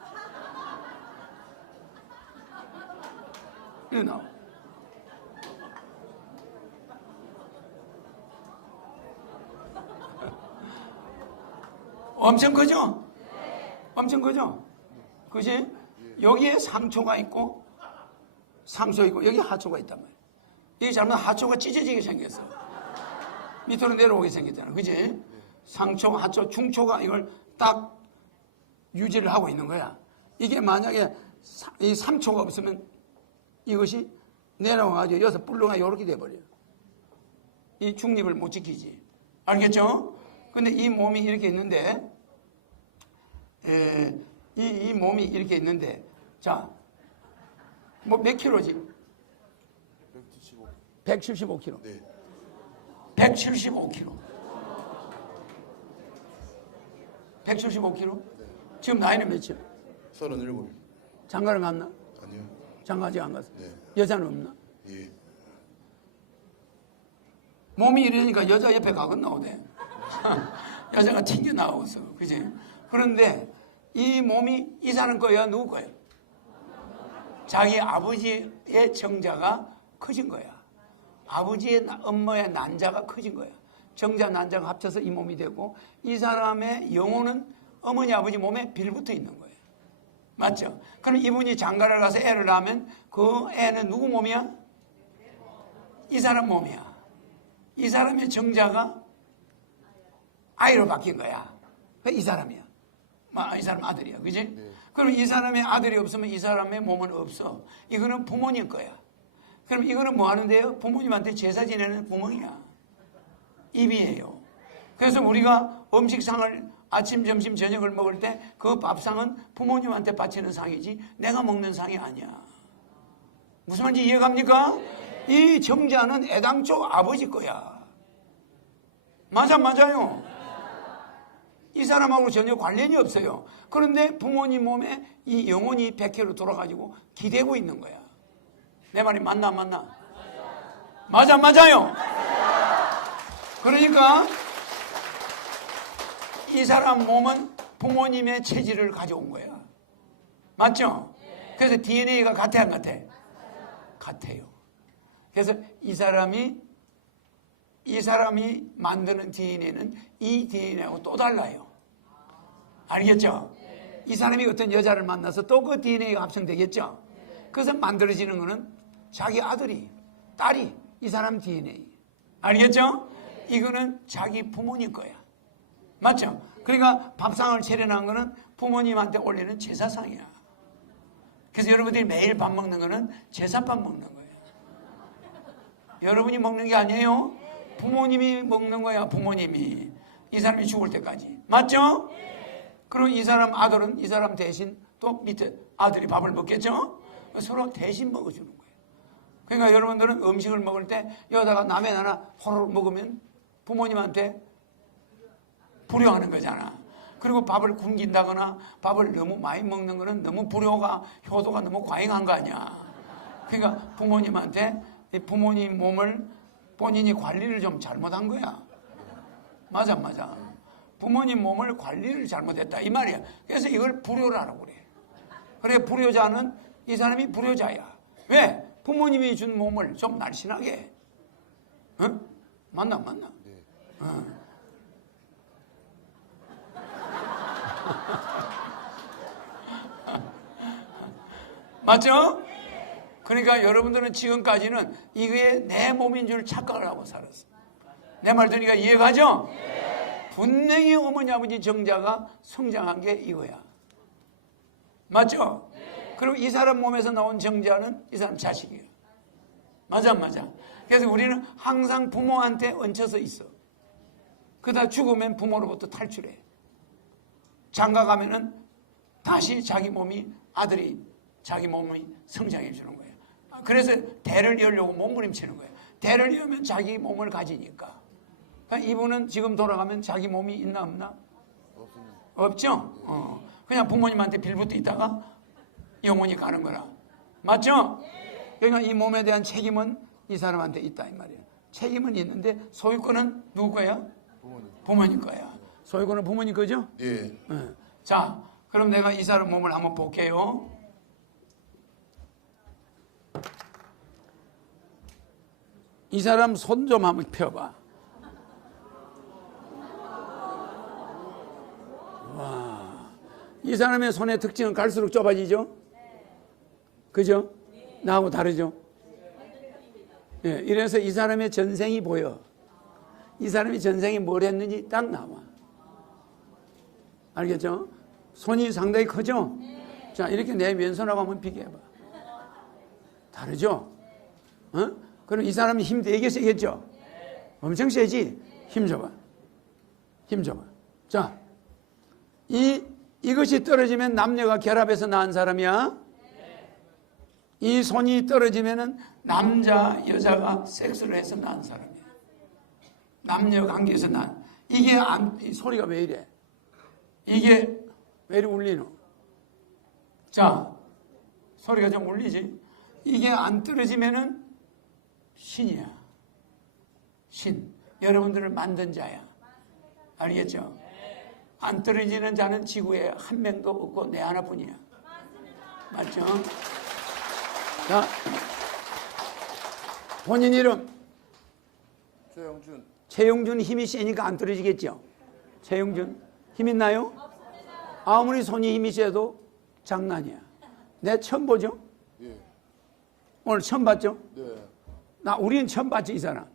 엄청 크죠? 엄청 크죠? 그지? 여기에 상초가 있고 여기 하초가 있단 말이야. 이게 잘못하면 하초가 찢어지게 생겼어. 밑으로 내려오게 생겼잖아. 그지? 상초, 하초, 중초가 이걸 딱 유지를 하고 있는 거야. 이게 만약에 이 3초가 없으면 이것이 내려와가지고 여기서 뿔루가 이렇게 돼버려요. 이 중립을 못 지키지. 알겠죠? 근데 이 몸이 이렇게 있는데, 이 몸이 이렇게 있는데, 자, 뭐 몇 킬로지? 175킬로. 네. 175킬로. 175킬로? 네. 지금 나이는 몇이야? 37. 장가를 갔나? 아니요. 장가 아직 안 갔어? 네. 여자는 없나? 예. 몸이 이러니까 여자 옆에 가건 나오대. 여자가 튕겨 나오겠어. 그지? 그런데 이 몸이 이 사람 거야? 누구 거야? 자기 아버지의 정자가 커진 거야. 아버지의 엄마의 난자가 커진 거야. 정자, 난자가 합쳐서 이 몸이 되고 이 사람의 영혼은 어머니, 아버지 몸에 빌붙어 있는 거예요. 맞죠? 그럼 이분이 장가를 가서 애를 낳으면 그 애는 누구 몸이야? 이 사람 몸이야. 이 사람의 정자가 아이로 바뀐 거야. 이 사람이야. 이 사람 아들이야. 그지? 네. 그럼 이 사람의 아들이 없으면 이 사람의 몸은 없어. 이거는 부모님 거야. 그럼 이거는 뭐 하는데요? 부모님한테 제사 지내는 구멍이야. 입이에요. 그래서 우리가 음식상을 아침, 점심, 저녁을 먹을 때 그 밥상은 부모님한테 바치는 상이지 내가 먹는 상이 아니야. 무슨 말인지 이해갑니까? 이 정자는 애당초 아버지 거야. 맞아요. 이 사람하고 전혀 관련이 없어요. 그런데 부모님 몸에 이 영혼이 100km 돌아가지고 기대고 있는 거야. 내 말이 맞나 안 맞나? 맞아요. 그러니까 이 사람 몸은 부모님의 체질을 가져온 거야. 맞죠? 그래서 DNA가 같아 안 같아? 같아요. 그래서 이 사람이 만드는 DNA는 이 DNA하고 또 달라요. 알겠죠? 이 사람이 어떤 여자를 만나서 또 그 DNA가 합성되겠죠? 그래서 만들어지는 거는 자기 아들이, 딸이 이 사람 DNA. 알겠죠? 이거는 자기 부모님 거야. 맞죠? 그러니까 밥상을 차려놓은 거는 부모님한테 올리는 제사상이야. 그래서 여러분들이 매일 밥 먹는 거는 제사밥 먹는 거예요. 여러분이 먹는 게 아니에요. 부모님이 먹는 거야. 부모님이. 이 사람이 죽을 때까지. 맞죠? 그리고 이 사람 아들은 이 사람 대신 또 밑에 아들이 밥을 먹겠죠? 서로 대신 먹어주는 거예요. 그러니까 여러분들은 음식을 먹을 때 여기다가 라면 하나 호로록 먹으면 부모님한테 불효하는 거잖아. 그리고 밥을 굶긴다거나 밥을 너무 많이 먹는 거는 너무 불효가, 효도가 너무 과잉한 거 아니야. 그러니까 부모님한테 부모님 몸을 본인이 관리를 좀 잘못한 거야. 맞아. 부모님 몸을 관리를 잘못했다 이 말이야. 그래서 이걸 불효라고 그래. 그래 불효자는 이 사람이 불효자야. 왜? 부모님이 준 몸을 좀 날씬하게. 응? 맞나? 네. 맞죠? 그러니까 여러분들은 지금까지는 이게 내 몸인 줄 착각을 하고 살았어. 내 말 들으니까 이해가죠? 분명히 어머니 아버지 정자가 성장한 게 이거야. 맞죠? 그리고 이 사람 몸에서 나온 정자는 이 사람 자식이에요. 맞아. 그래서 우리는 항상 부모한테 얹혀서 있어. 그러다 죽으면 부모로부터 탈출해. 장가 가면은 다시 자기 몸이 아들이 자기 몸이 성장해 주는 거예요. 그래서 대를 이으려고 몸부림치는 거예요. 대를 이으면 자기 몸을 가지니까. 그러니까 이분은 지금 돌아가면 자기 몸이 있나 없나? 없습니다. 없죠? 그냥 부모님한테 빌붙어 있다가 영원히 가는 거라. 맞죠? 그러니까 이 몸에 대한 책임은 이 사람한테 있다 이 말이에요. 책임은 있는데 소유권은 누구 거야? 부모님 거야. 소유권은 부모님 거죠? 예. 자, 그럼 내가 이 사람 몸을 한번 볼게요. 이 사람 손 좀 한번 펴봐. 와, 이 사람의 손의 특징은 갈수록 좁아지죠? 그죠? 나하고 다르죠? 예, 이래서 이 사람의 전생이 보여. 이 사람이 전생에 뭘 했는지 딱 나와. 알겠죠? 손이 상당히 크죠? 자, 이렇게 내 왼손하고 한번 비교해봐. 다르죠? 그럼 이 사람이 힘 되게 세겠죠? 엄청 세지? 힘 줘봐. 자, 이것이 떨어지면 남녀가 결합해서 낳은 사람이야. 이 손이 떨어지면은 남자, 여자가 섹스를 해서 낳은 사람이야. 남녀 관계에서 낳은. 이게 이 소리가 왜 이래? 이게 왜 이리 울리노? 자, 소리가 좀 울리지? 이게 안 떨어지면은 신이야. 신. 여러분들을 만든 자야. 알겠죠? 안 떨어지는 자는 지구에 한 명도 없고 내 하나뿐이야. 맞죠? 자, 본인 이름. 최영준. 최영준 힘이 세니까 안 떨어지겠죠? 최영준. 힘 있나요? 아무리 손이 힘이 세도 장난이야. 내 처음 보죠? 예. 오늘 처음 봤죠? 네. 우리는 처음 봤지, 이 사람.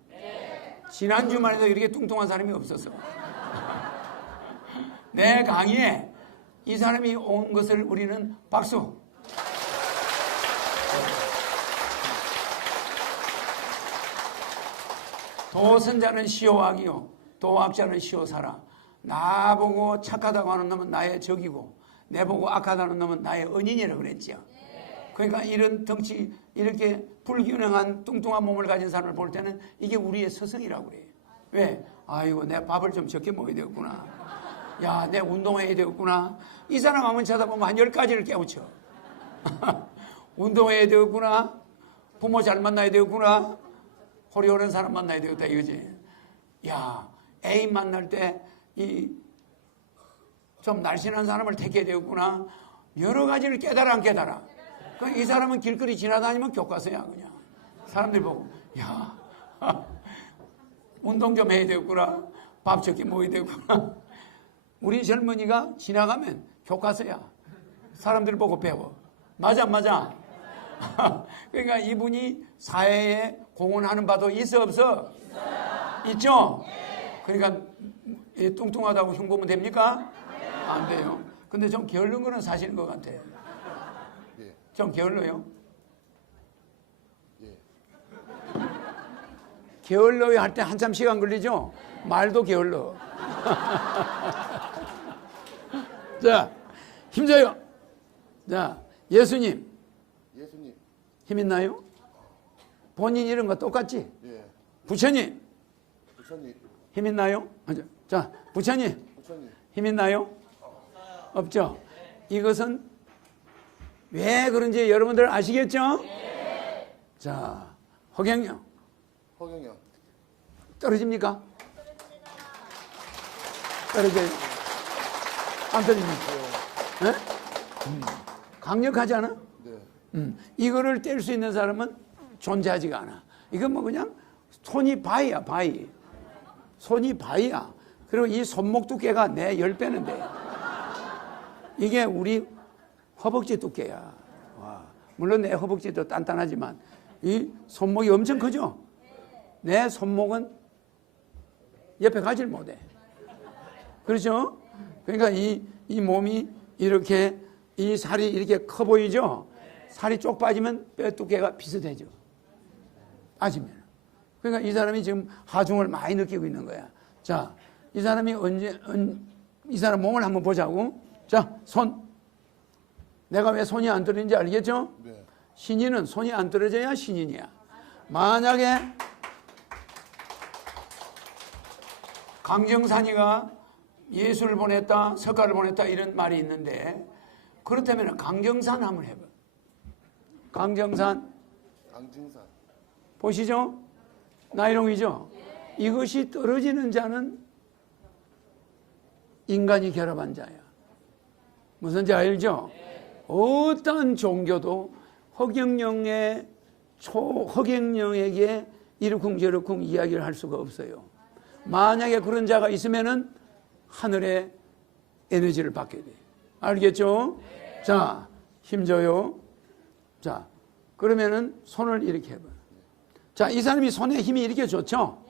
지난주만 해도 이렇게 뚱뚱한 사람이 없었어. 내 강의에 이 사람이 온 것을 우리는 박수. 도선자는 시호악이요 도학자는 시호사라. 나보고 착하다고 하는 놈은 나의 적이고 내보고 악하다는 놈은 나의 은인이라고 그랬죠. 그러니까 이런 덩치 이렇게 불균형한 뚱뚱한 몸을 가진 사람을 볼 때는 이게 우리의 스승이라고 그래요. 왜? 아이고 내 밥을 좀 적게 먹어야 되겠구나. 야, 내 운동해야 되겠구나. 이 사람 한번 쳐다보면 한 10가지를 깨우쳐. 운동해야 되겠구나. 부모 잘 만나야 되겠구나. 호리 오는 사람 만나야 되겠다 이거지. 야, 애인 만날 때 좀 날씬한 사람을 택해야 되겠구나. 여러 가지를 깨달아 안 깨달아. 이 사람은 길거리 지나다니면 교과서야 그냥. 사람들이 보고 야, 운동 좀 해야 되겠구나. 밥 적게 먹어야 되겠구나. 우리 젊은이가 지나가면 교과서야. 사람들 보고 배워. 맞아. 그러니까 이분이 사회에 공헌하는 바도 있어 없어? 있죠? 그러니까 뚱뚱하다고 흉보면 됩니까? 안 돼요. 근데 좀 게으른 거는 사실인 것 같아요. 좀 게을러요? 게을러요 할 때 한참 시간 걸리죠? 말도 게을러. 자, 힘줘요. 자, 예수님. 힘 있나요? 본인 이런 거 똑같지? 예. 부처님. 힘 있나요? 자, 부처님. 힘 있나요? 없죠? 이것은 왜 그런지 여러분들 아시겠죠? 자, 허경영. 떨어집니까? 떨어져요. 안 떨어집니까? 네? 강력하잖아. 네. 이거를 뗄 수 있는 사람은 존재하지가 않아. 이건 뭐 그냥 손이 바위야, 바위. 손이 바위야. 그리고 이 손목 두께가 내 10배는 돼. 이게 우리 허벅지 두께야. 와. 물론 내 허벅지도 단단하지만 이 손목이 엄청 크죠? 내 손목은 옆에 가지를 못해. 그렇죠? 그러니까 이 몸이 이렇게 이 살이 이렇게 커 보이죠? 살이 쪽 빠지면 뼈 두께가 비슷해져. 빠지면. 그러니까 이 사람이 지금 하중을 많이 느끼고 있는 거야. 자, 이 사람이 이 사람 몸을 한번 보자고. 자, 손. 내가 왜 손이 안 떨어지는지 알겠죠? 네. 신인은 손이 안 떨어져야 신인이야. 만약에 강정산이가 예수를 보냈다, 석가를 보냈다 이런 말이 있는데 그렇다면 강정산 한번 해봐. 강정산 강증산. 보시죠? 나이롱이죠? 이것이 떨어지는 자는 인간이 결합한 자야. 무슨지 알죠? 어떤 종교도 허경영에게 이러쿵저러쿵 이야기를 할 수가 없어요. 만약에 그런 자가 있으면은 하늘의 에너지를 받게 돼. 알겠죠? 자, 힘줘요. 자, 그러면은 손을 이렇게 해봐. 자, 이 사람이 손에 힘이 이렇게 좋죠?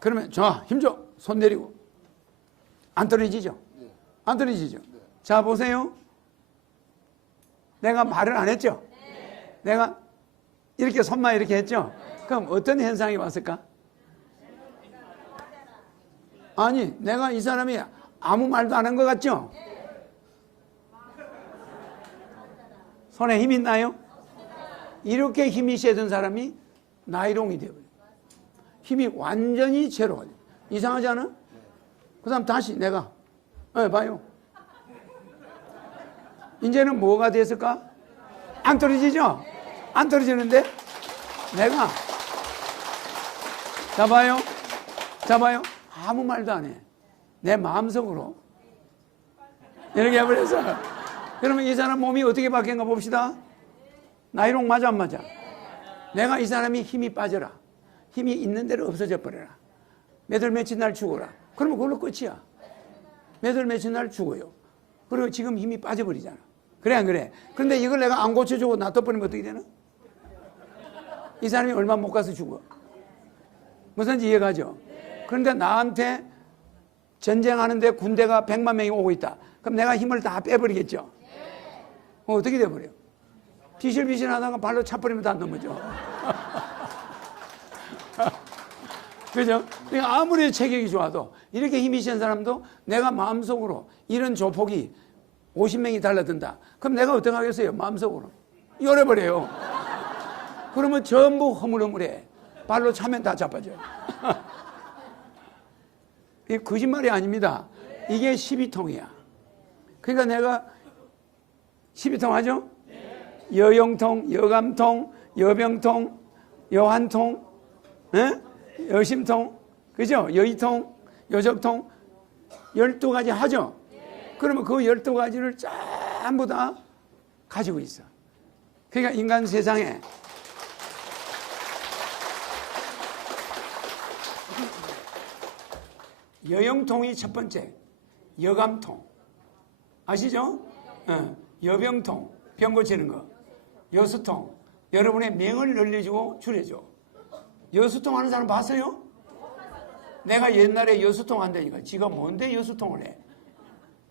그러면 자, 힘줘. 손 내리고. 안 떨어지죠? 안 떨어지죠? 자, 보세요. 내가 말을 안 했죠? 내가 이렇게 손만 이렇게 했죠? 그럼 어떤 현상이 왔을까? 아니, 내가 이 사람이 아무 말도 안 한 것 같죠? 손에 힘 있나요? 이렇게 힘이 세던 사람이 나이롱이 되어버려요. 힘이 완전히 제로가 돼요. 이상하지 않아? 그 다음 다시 내가 봐요. 이제는 뭐가 됐을까? 안 떨어지죠? 안 떨어지는데 내가 잡아요. 아무 말도 안 해. 내 마음속으로 이렇게 해버려서 그러면 이 사람 몸이 어떻게 바뀌는가 봅시다. 나이롱 맞아 안 맞아? 내가 이 사람이 힘이 빠져라. 힘이 있는 대로 없어져 버려라. 몇 월 며칠 날 죽어라. 그러면 그걸로 끝이야. 몇 월 며칠 날 죽어요. 그리고 지금 힘이 빠져버리잖아. 그래 안 그래? 그런데 이걸 내가 안 고쳐주고 놔둬버리면 어떻게 되나? 이 사람이 얼마 못 가서 죽어. 무슨지 이해가죠? 그런데 나한테 전쟁하는데 군대가 100만 명이 오고 있다. 그럼 내가 힘을 다 빼버리겠죠? 어떻게 돼버려? 비실비실 하다가 발로 차버리면 다 넘어져. 그죠? 그러니까 아무리 체격이 좋아도 이렇게 힘이 센 사람도 내가 마음속으로 이런 조폭이 50명이 달라든다. 그럼 내가 어떻게 하겠어요? 마음속으로 열어버려요. 그러면 전부 허물허물해. 발로 차면 다 자빠져요. 이게 거짓말이 아닙니다. 이게 12통이야. 그러니까 내가 12통 하죠? 여영통, 여감통, 여병통, 여환통, 여심통, 그죠? 여의통, 여적통 12가지 하죠? 그러면 그 12가지를 전부 다 가지고 있어. 그러니까 인간 세상에 여영통이 첫 번째, 여감통 아시죠? 여병통, 병 고치는 거. 여수통, 여러분의 명을 늘려주고 줄여줘. 여수통 하는 사람 봤어요? 내가 옛날에 여수통 한다니까. 지가 뭔데 여수통을 해?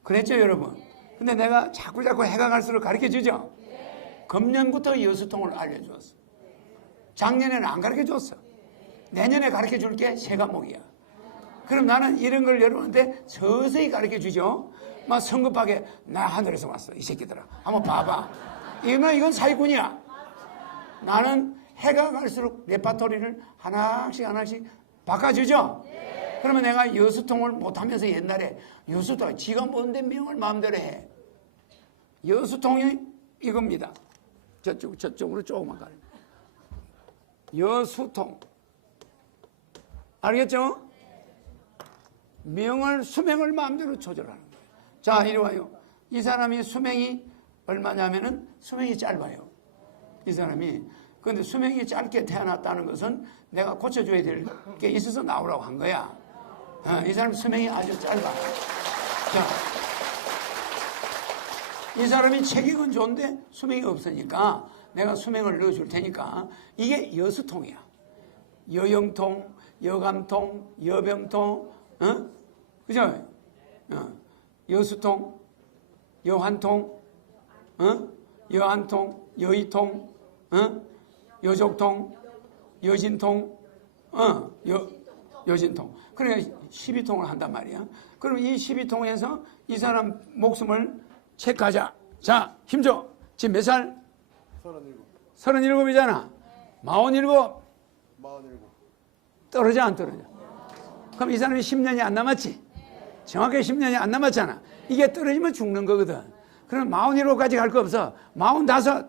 그랬죠 여러분? 근데 내가 자꾸 해가 갈수록 가르쳐주죠? 금년부터 여수통을 알려주었어. 작년에는 안 가르쳐줬어. 내년에 가르쳐줄게 새 과목이야. 그럼 나는 이런 걸 여러분한테 서서히 가르쳐주죠? 막 성급하게 나 하늘에서 왔어 이 새끼들아 한번 봐봐. 이건 사기꾼이야. 나는 해가 갈수록 레파토리를 하나씩 바꿔주죠? 그러면 내가 여수통을 못하면서 옛날에 여수통 지가 뭔데 명을 마음대로 해. 여수통이 이겁니다. 저쪽으로 조금만 가려. 여수통 알겠죠? 수명을 마음대로 조절하는 거예요. 자, 이리 와요. 이 사람이 수명이 얼마냐면은 수명이 짧아요. 이 사람이. 그런데 수명이 짧게 태어났다는 것은 내가 고쳐줘야 될 게 있어서 나오라고 한 거야. 이 사람 수명이 아주 짧아. 자, 이 사람이 체격은 좋은데 수명이 없으니까 내가 수명을 넣어줄 테니까 이게 여수통이야. 여영통, 여감통, 여병통, 그죠? 여수통, 여환통, 여안통, 여의통, 여족통, 여진통, 여진통. 그러니까 12통을 한단 말이야. 그럼 이 12통에서 이 사람 목숨을 체크하자. 자, 힘줘. 지금 몇 살? 37. 37이잖아. 47. 47. 떨어져, 안 떨어져? 그럼 이 사람이 10년이 안 남았지? 정확하게 10년이 안 남았잖아. 이게 떨어지면 죽는 거거든. 그럼 47까지 갈 거 없어. 45.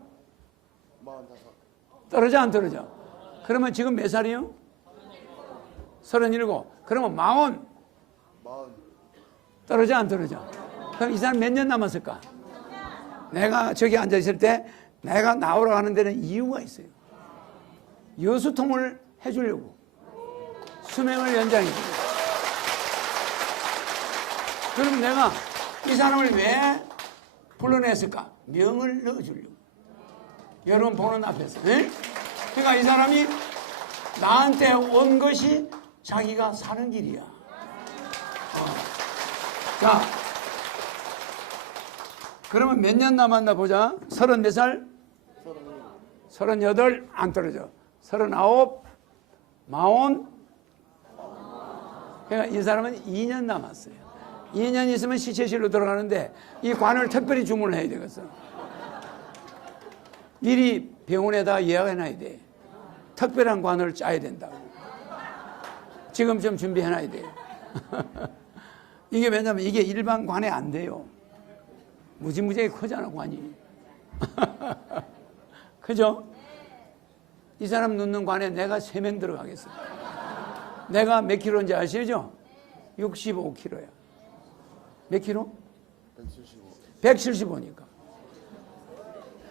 45. 떨어져, 안 떨어져? 그러면 지금 몇 살이요? 37. 그러면 40. 40. 떨어져, 안 떨어져? 그럼 이 사람 몇 년 남았을까? 내가 저기 앉아있을 때 내가 나오라고 하는 데는 이유가 있어요. 여수통을 해주려고. 수명을 연장해주려고. 그럼 내가 이 사람을 왜 불러냈을까? 명을 넣어주려고. 여러분 보는 앞에서. 에? 그러니까 이 사람이 나한테 온 것이 자기가 사는 길이야. 자, 그러면 몇 년 남았나 보자. 34살? 38, 안 떨어져. 39, 40. 그러니까 이 사람은 2년 남았어요. 2년 있으면 시체실로 들어가는데 이 관을 특별히 주문을 해야 되겠어. 미리 병원에다 예약해놔야 돼. 특별한 관을 짜야 된다고. 지금 좀 준비해놔야 돼. 이게 왜냐면 이게 일반 관에 안 돼요. 무지무지하게 크잖아, 관이. 그죠? 이 사람 넣는 관에 내가 3명 들어가겠어. 내가 몇 킬로인지 아시죠? 65킬로야. 몇 킬로? 175. 175니까.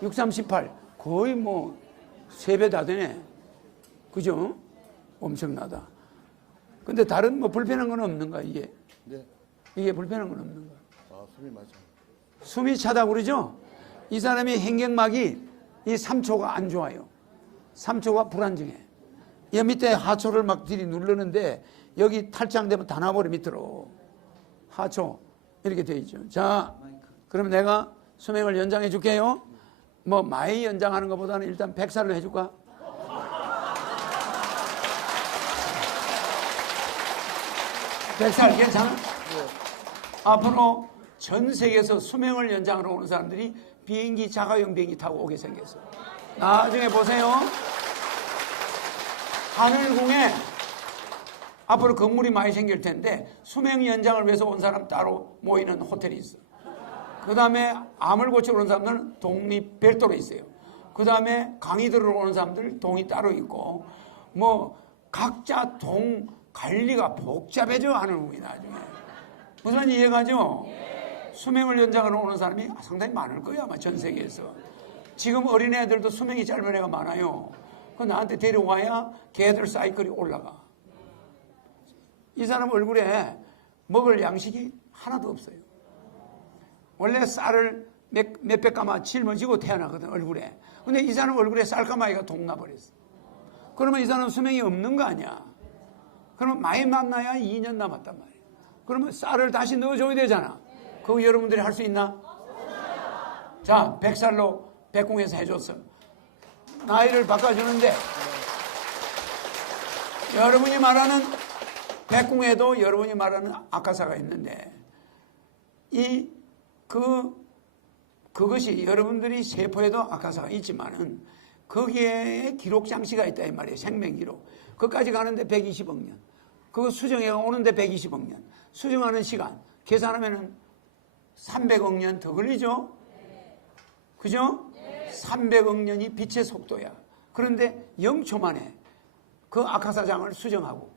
6, 3, 18. 거의 뭐 3배 다 되네. 그죠? 엄청나다. 근데 다른 뭐 불편한 건 없는가, 이게? 네. 이게 불편한 건 없는가? 아, 숨이 많이 차. 숨이 차다고 그러죠? 이 사람이 행경막이 이 3초가 안 좋아요. 3초가 불안정해. 이 밑에 하초를 막 들이 누르는데 여기 탈장되면 다 나버려 밑으로. 하초 이렇게 돼 있죠. 자, 그럼 내가 수명을 연장해 줄게요. 뭐 많이 연장하는 것보다는 일단 100살로 해줄까? 100살 괜찮아? 네. 앞으로 전 세계에서 수명을 연장하러 오는 사람들이 비행기, 자가용 비행기 타고 오게 생겼어. 나중에 보세요. 하늘궁에 앞으로 건물이 많이 생길 텐데 수명 연장을 위해서 온 사람 따로 모이는 호텔이 있어. 그 다음에 암을 고치러 오는 사람들은 동이 별도로 있어요. 그 다음에 강의 들으러 오는 사람들 동이 따로 있고 뭐 각자 동 관리가 복잡해져 하늘궁이 나중에. 무슨 이해가죠? 수명을 연장하러 오는 사람이 상당히 많을 거예요, 아마 전 세계에서. 지금 어린애들도 수명이 짧은 애가 많아요. 그 나한테 데려와야 걔들 사이클이 올라가. 이 사람 얼굴에 먹을 양식이 하나도 없어요. 원래 쌀을 몇백 가마 짊어지고 태어나거든, 얼굴에. 근데 이 사람 얼굴에 쌀가마이가 동나버렸어. 그러면 이 사람 수명이 없는 거 아니야. 그러면 많이 만나야 2년 남았단 말이에요. 그러면 쌀을 다시 넣어줘야 되잖아. 그거 여러분들이 할 수 있나? 자, 100살로 백궁에서 해줬어. 나이를 바꿔주는데 여러분이 말하는 백궁에도 여러분이 말하는 아카사가 있는데 그것이 여러분들이 세포에도 아카사가 있지만은 거기에 기록 장치가 있다 이 말이에요. 생명 기록. 그까지 가는데 120억 년. 그거 수정해가 오는데 120억 년. 수정하는 시간 계산하면은 300억 년 더 걸리죠? 그죠? 300억 년이 빛의 속도야. 그런데 0초 만에 그 아카사장을 수정하고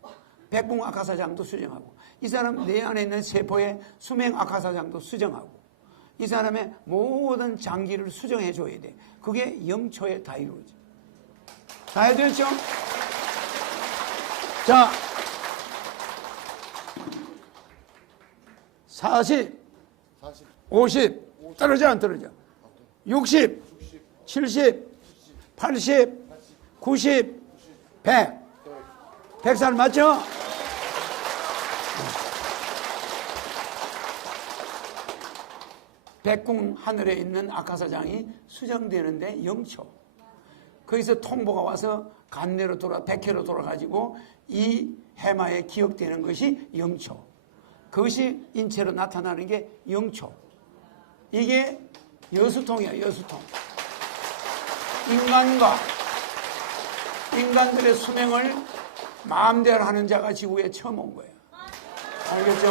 백궁 아카사장도 수정하고 이 사람 내 안에 있는 세포의 수명 아카사장도 수정하고 이 사람의 모든 장기를 수정해 줘야 돼. 그게 영초에 다 이루어져. 다 해드렸죠? 자, 40, 40, 50, 떨어져 안 떨어져? 60, 70, 80, 90, 100. 100살 맞죠? 백궁 하늘에 있는 아카사장이 수정되는데 0초. 거기서 통보가 와서 간내로 백회로 돌아가지고 이 해마에 기억되는 것이 0초. 그것이 인체로 나타나는 게 0초. 이게 여수통이야, 여수통. 인간들의 수명을 마음대로 하는 자가 지구에 처음 온 거예요. 알겠죠?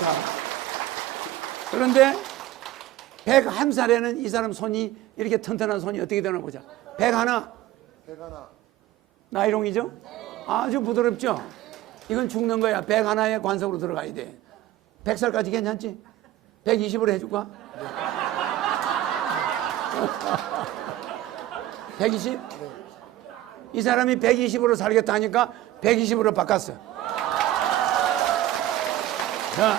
자, 그런데 101살에는 이 사람 손이 이렇게 튼튼한 손이 어떻게 되나 보자. 101. 101. 나이롱이죠? 아주 부드럽죠? 이건 죽는 거야. 101의 관석으로 들어가야 돼. 100살까지 괜찮지? 120으로 해줄까? 120? 이 사람이 120으로 살겠다 하니까 120으로 바꿨어. 자,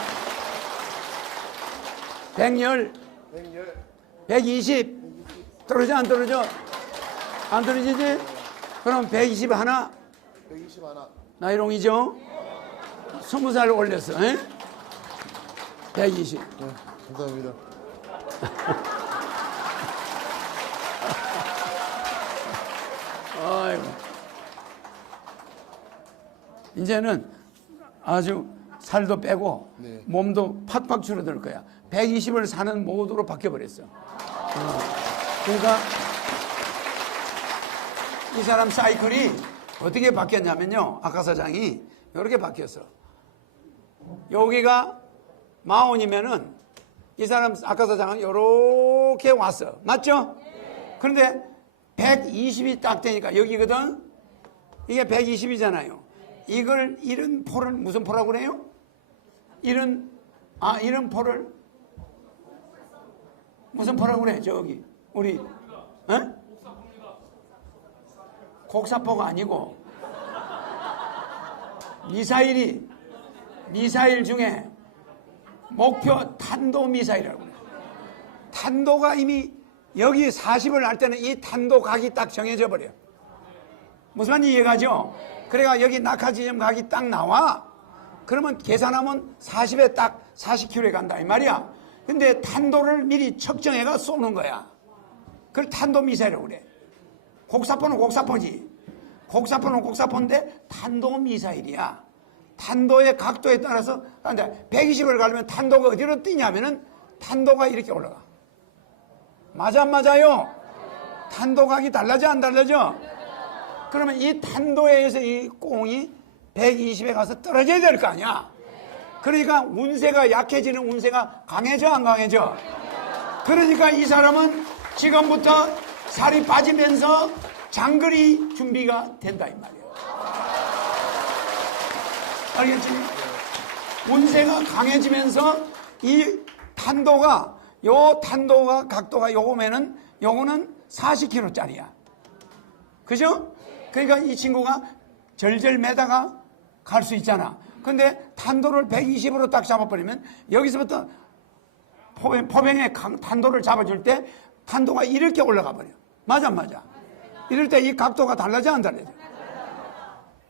100열, 120. 떨어져, 안 떨어져? 안 떨어지지? 그럼 120 하나? 121. 나이롱이죠? 20살 올렸어. 에? 120. 네, 감사합니다. 아이고. 이제는 아주 살도 빼고 네. 몸도 팍팍 줄어들 거야. 120을 사는 모드로 바뀌어버렸어. 그러니까 이 사람 사이클이 어떻게 바뀌었냐면요. 아카사장이 이렇게 바뀌었어. 여기가 마온이면은 이 사람 아카사장은 이렇게 왔어. 맞죠? 그런데 120이 딱 되니까 여기거든. 이게 120이잖아요. 이걸 이런 포를 무슨 포라고 그래요? 이런 포를 무슨 포라고 그래? 저기 우리 곡사포가 아니고 미사일 중에 목표 탄도 미사일이라고 그래. 탄도가 이미 여기 40을 할 때는 이 탄도 각이 딱 정해져 버려. 무슨 말인지 이해가죠? 그래가 여기 낙하 지점 각이 딱 나와. 그러면 계산하면 40에 딱 40km에 간다 이 말이야. 근데 탄도를 미리 측정해가 쏘는 거야. 그걸 탄도 미사일이라고 그래. 곡사포는 곡사포지. 곡사포는 곡사포인데 탄도 미사일이야. 탄도의 각도에 따라서 120을 가려면 탄도가 어디로 뛰냐면은 탄도가 이렇게 올라가. 맞아 안 맞아요? 탄도각이 달라져 안 달라져? 그러면 이 탄도에 의해서 이 꽁이 120에 가서 떨어져야 될 거 아니야. 그러니까 운세가 약해지는 운세가 강해져 안 강해져? 그러니까 이 사람은 지금부터 살이 빠지면서 장거리 준비가 된다 이 말이야. 알겠지? 운세가 강해지면서 이 탄도가 탄도가 각도가 요거면은 요거는 40km짜리야. 그죠? 그러니까 이 친구가 절절 매다가 갈 수 있잖아. 근데 탄도를 120으로 딱 잡아버리면 여기서부터 포병의 탄도를 잡아줄 때 탄도가 이렇게 올라가 버려. 맞아 안 맞아? 이럴 때 이 각도가 달라져 안 달라져?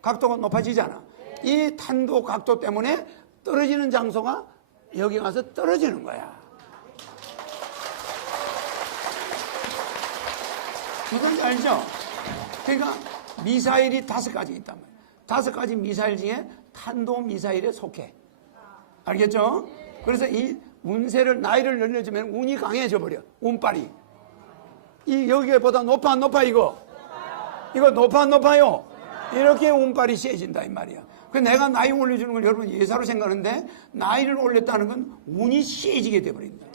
각도가 높아지잖아. 이 탄도 각도 때문에 떨어지는 장소가 여기 가서 떨어지는 거야. 그건 알죠? 그러니까 미사일이 5가지 있단 말이에요. 5가지 미사일 중에 탄도 미사일에 속해. 알겠죠? 그래서 이 운세를 나이를 늘려주면 운이 강해져 버려. 운빨이. 이 여기보다 높아 안 높아 이거? 이거 높아 안 높아요? 이렇게 운빨이 세진다 이 말이야. 그 내가 나이 올려주는 걸 여러분 예사로 생각하는데 나이를 올렸다는 건 운이 세지게 돼버린다.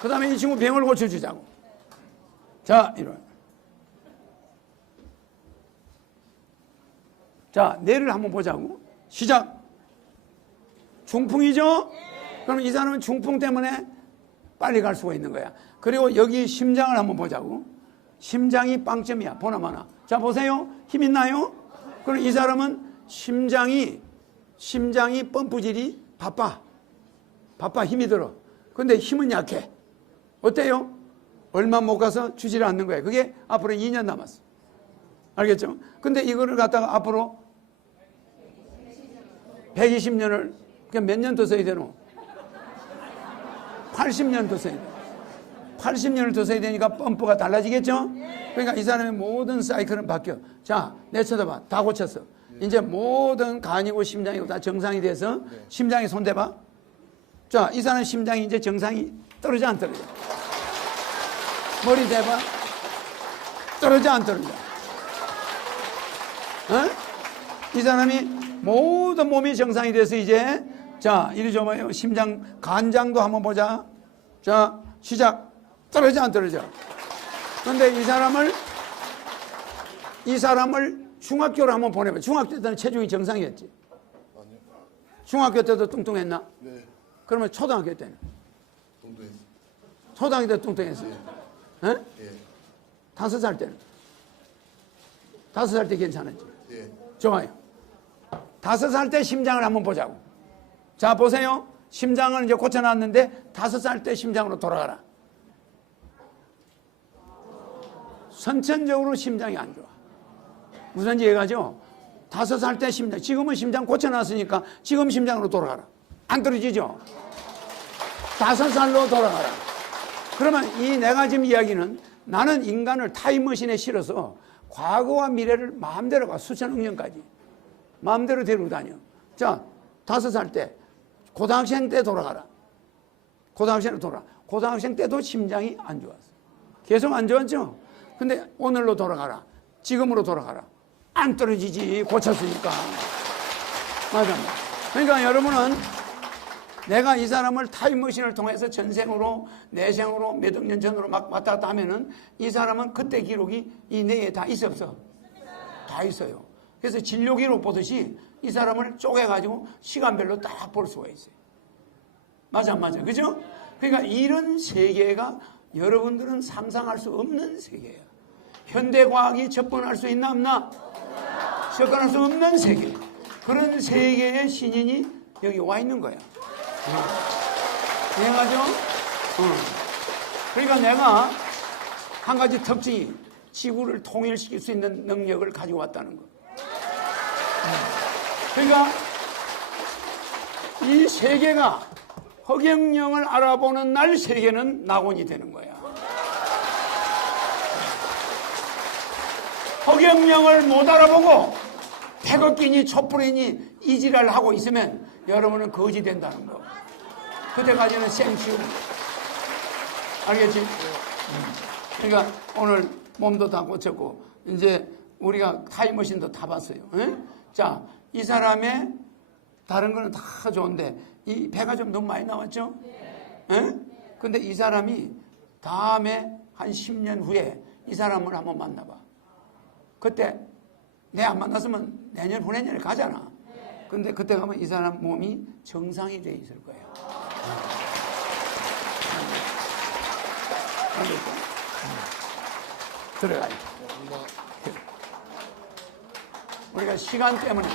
그 다음에 이 친구 병을 고쳐주자고. 자, 이런. 자, 뇌를 한번 보자고. 시작. 중풍이죠? 그럼 이 사람은 중풍 때문에 빨리 갈 수가 있는 거야. 그리고 여기 심장을 한번 보자고. 심장이 빵점이야. 보나마나. 자, 보세요. 힘 있나요? 그럼 이 사람은 심장이 펌프질이 바빠. 힘이 들어. 근데 힘은 약해. 어때요? 얼마 못 가서 주지를 않는 거예요. 그게 앞으로 2년 남았어. 알겠죠? 근데 이거를 갖다가 앞으로 120년을, 그냥 몇 년 더 써야 되노? 80년 더 써야 돼. 80년을 더 써야 되니까 펌프가 달라지겠죠? 그러니까 이 사람의 모든 사이클은 바뀌어. 자, 내 쳐다봐. 다 고쳤어. 이제 모든 간이고 심장이고 다 정상이 돼서 심장에 손 대봐. 자, 이 사람 심장이 이제 정상이 떨어져 안 떨어져? 머리 대봐. 떨어져 안 떨어져? 이 사람이 모든 몸이 정상이 돼서 이제, 자, 이리 줘봐요. 심장, 간장도 한번 보자. 자, 시작. 떨어져 안 떨어져? 근데 이 사람을 중학교로 한번 보내봐. 중학교 때는 체중이 정상이었지? 아니요. 중학교 때도 뚱뚱했나? 네. 그러면 초등학교 때는? 동도했어. 초등학교 때 뚱뚱했어? 예. 예. 5살 때는? 5살 때 괜찮았지? 예. 좋아요. 5살 때 심장을 한번 보자고. 자, 보세요. 심장을 이제 고쳐놨는데 5살 때 심장으로 돌아가라. 선천적으로 심장이 안 좋아. 무슨 이해가죠? 5살 때 심장, 지금은 심장 고쳐놨으니까 지금 심장으로 돌아가라. 안 떨어지죠? 5살로 돌아가라. 그러면 이 내가 지금 이야기는 나는 인간을 타임머신에 실어서 과거와 미래를 마음대로 가. 수천억 년까지. 마음대로 데리고 다녀. 자, 5살 때, 고등학생 때 돌아가라. 고등학생으로 돌아가. 고등학생 때도 심장이 안 좋았어. 계속 안 좋았죠? 근데 오늘로 돌아가라. 지금으로 돌아가라. 안 떨어지지. 고쳤으니까. 맞아. 그러니까 여러분은 내가 이 사람을 타임머신을 통해서 전생으로, 내생으로, 몇 억 년 전으로 막 왔다 갔다 하면은 이 사람은 그때 기록이 이 뇌에 다 있어 없어? 다 있어요. 그래서 진료 기록 보듯이 이 사람을 쪼개가지고 시간별로 딱 볼 수가 있어요. 맞아, 그죠? 그러니까 이런 세계가 여러분들은 상상할 수 없는 세계예요. 현대과학이 접근할 수 있나 없나? 접근할 수 없는 세계. 그런 세계의 신인이 여기 와 있는 거야. 이해가죠? 그러니까 내가 한 가지 특징이 지구를 통일시킬 수 있는 능력을 가지고 왔다는 거. 그러니까 이 세계가 허경영을 알아보는 날 세계는 낙원이 되는 거야. 허경영을 못 알아보고 태극기니 촛불이니 이지랄 하고 있으면 여러분은 거지 된다는 거. 그때까지는 생치우. 알겠지? 그러니까 오늘 몸도 다 고쳤고 이제 우리가 타임머신도 타봤어요. 에? 자, 이 사람의 다른 거는 다 좋은데 이 배가 좀 너무 많이 나왔죠? 에? 근데 이 사람이 다음에 한 10년 후에 이 사람을 한번 만나봐. 그때 내 안 만났으면 내년 후내년에 가잖아. 근데 그때 가면 이 사람 몸이 정상이 돼 있을 거예요. 들어가요. 우리가 시간 때문에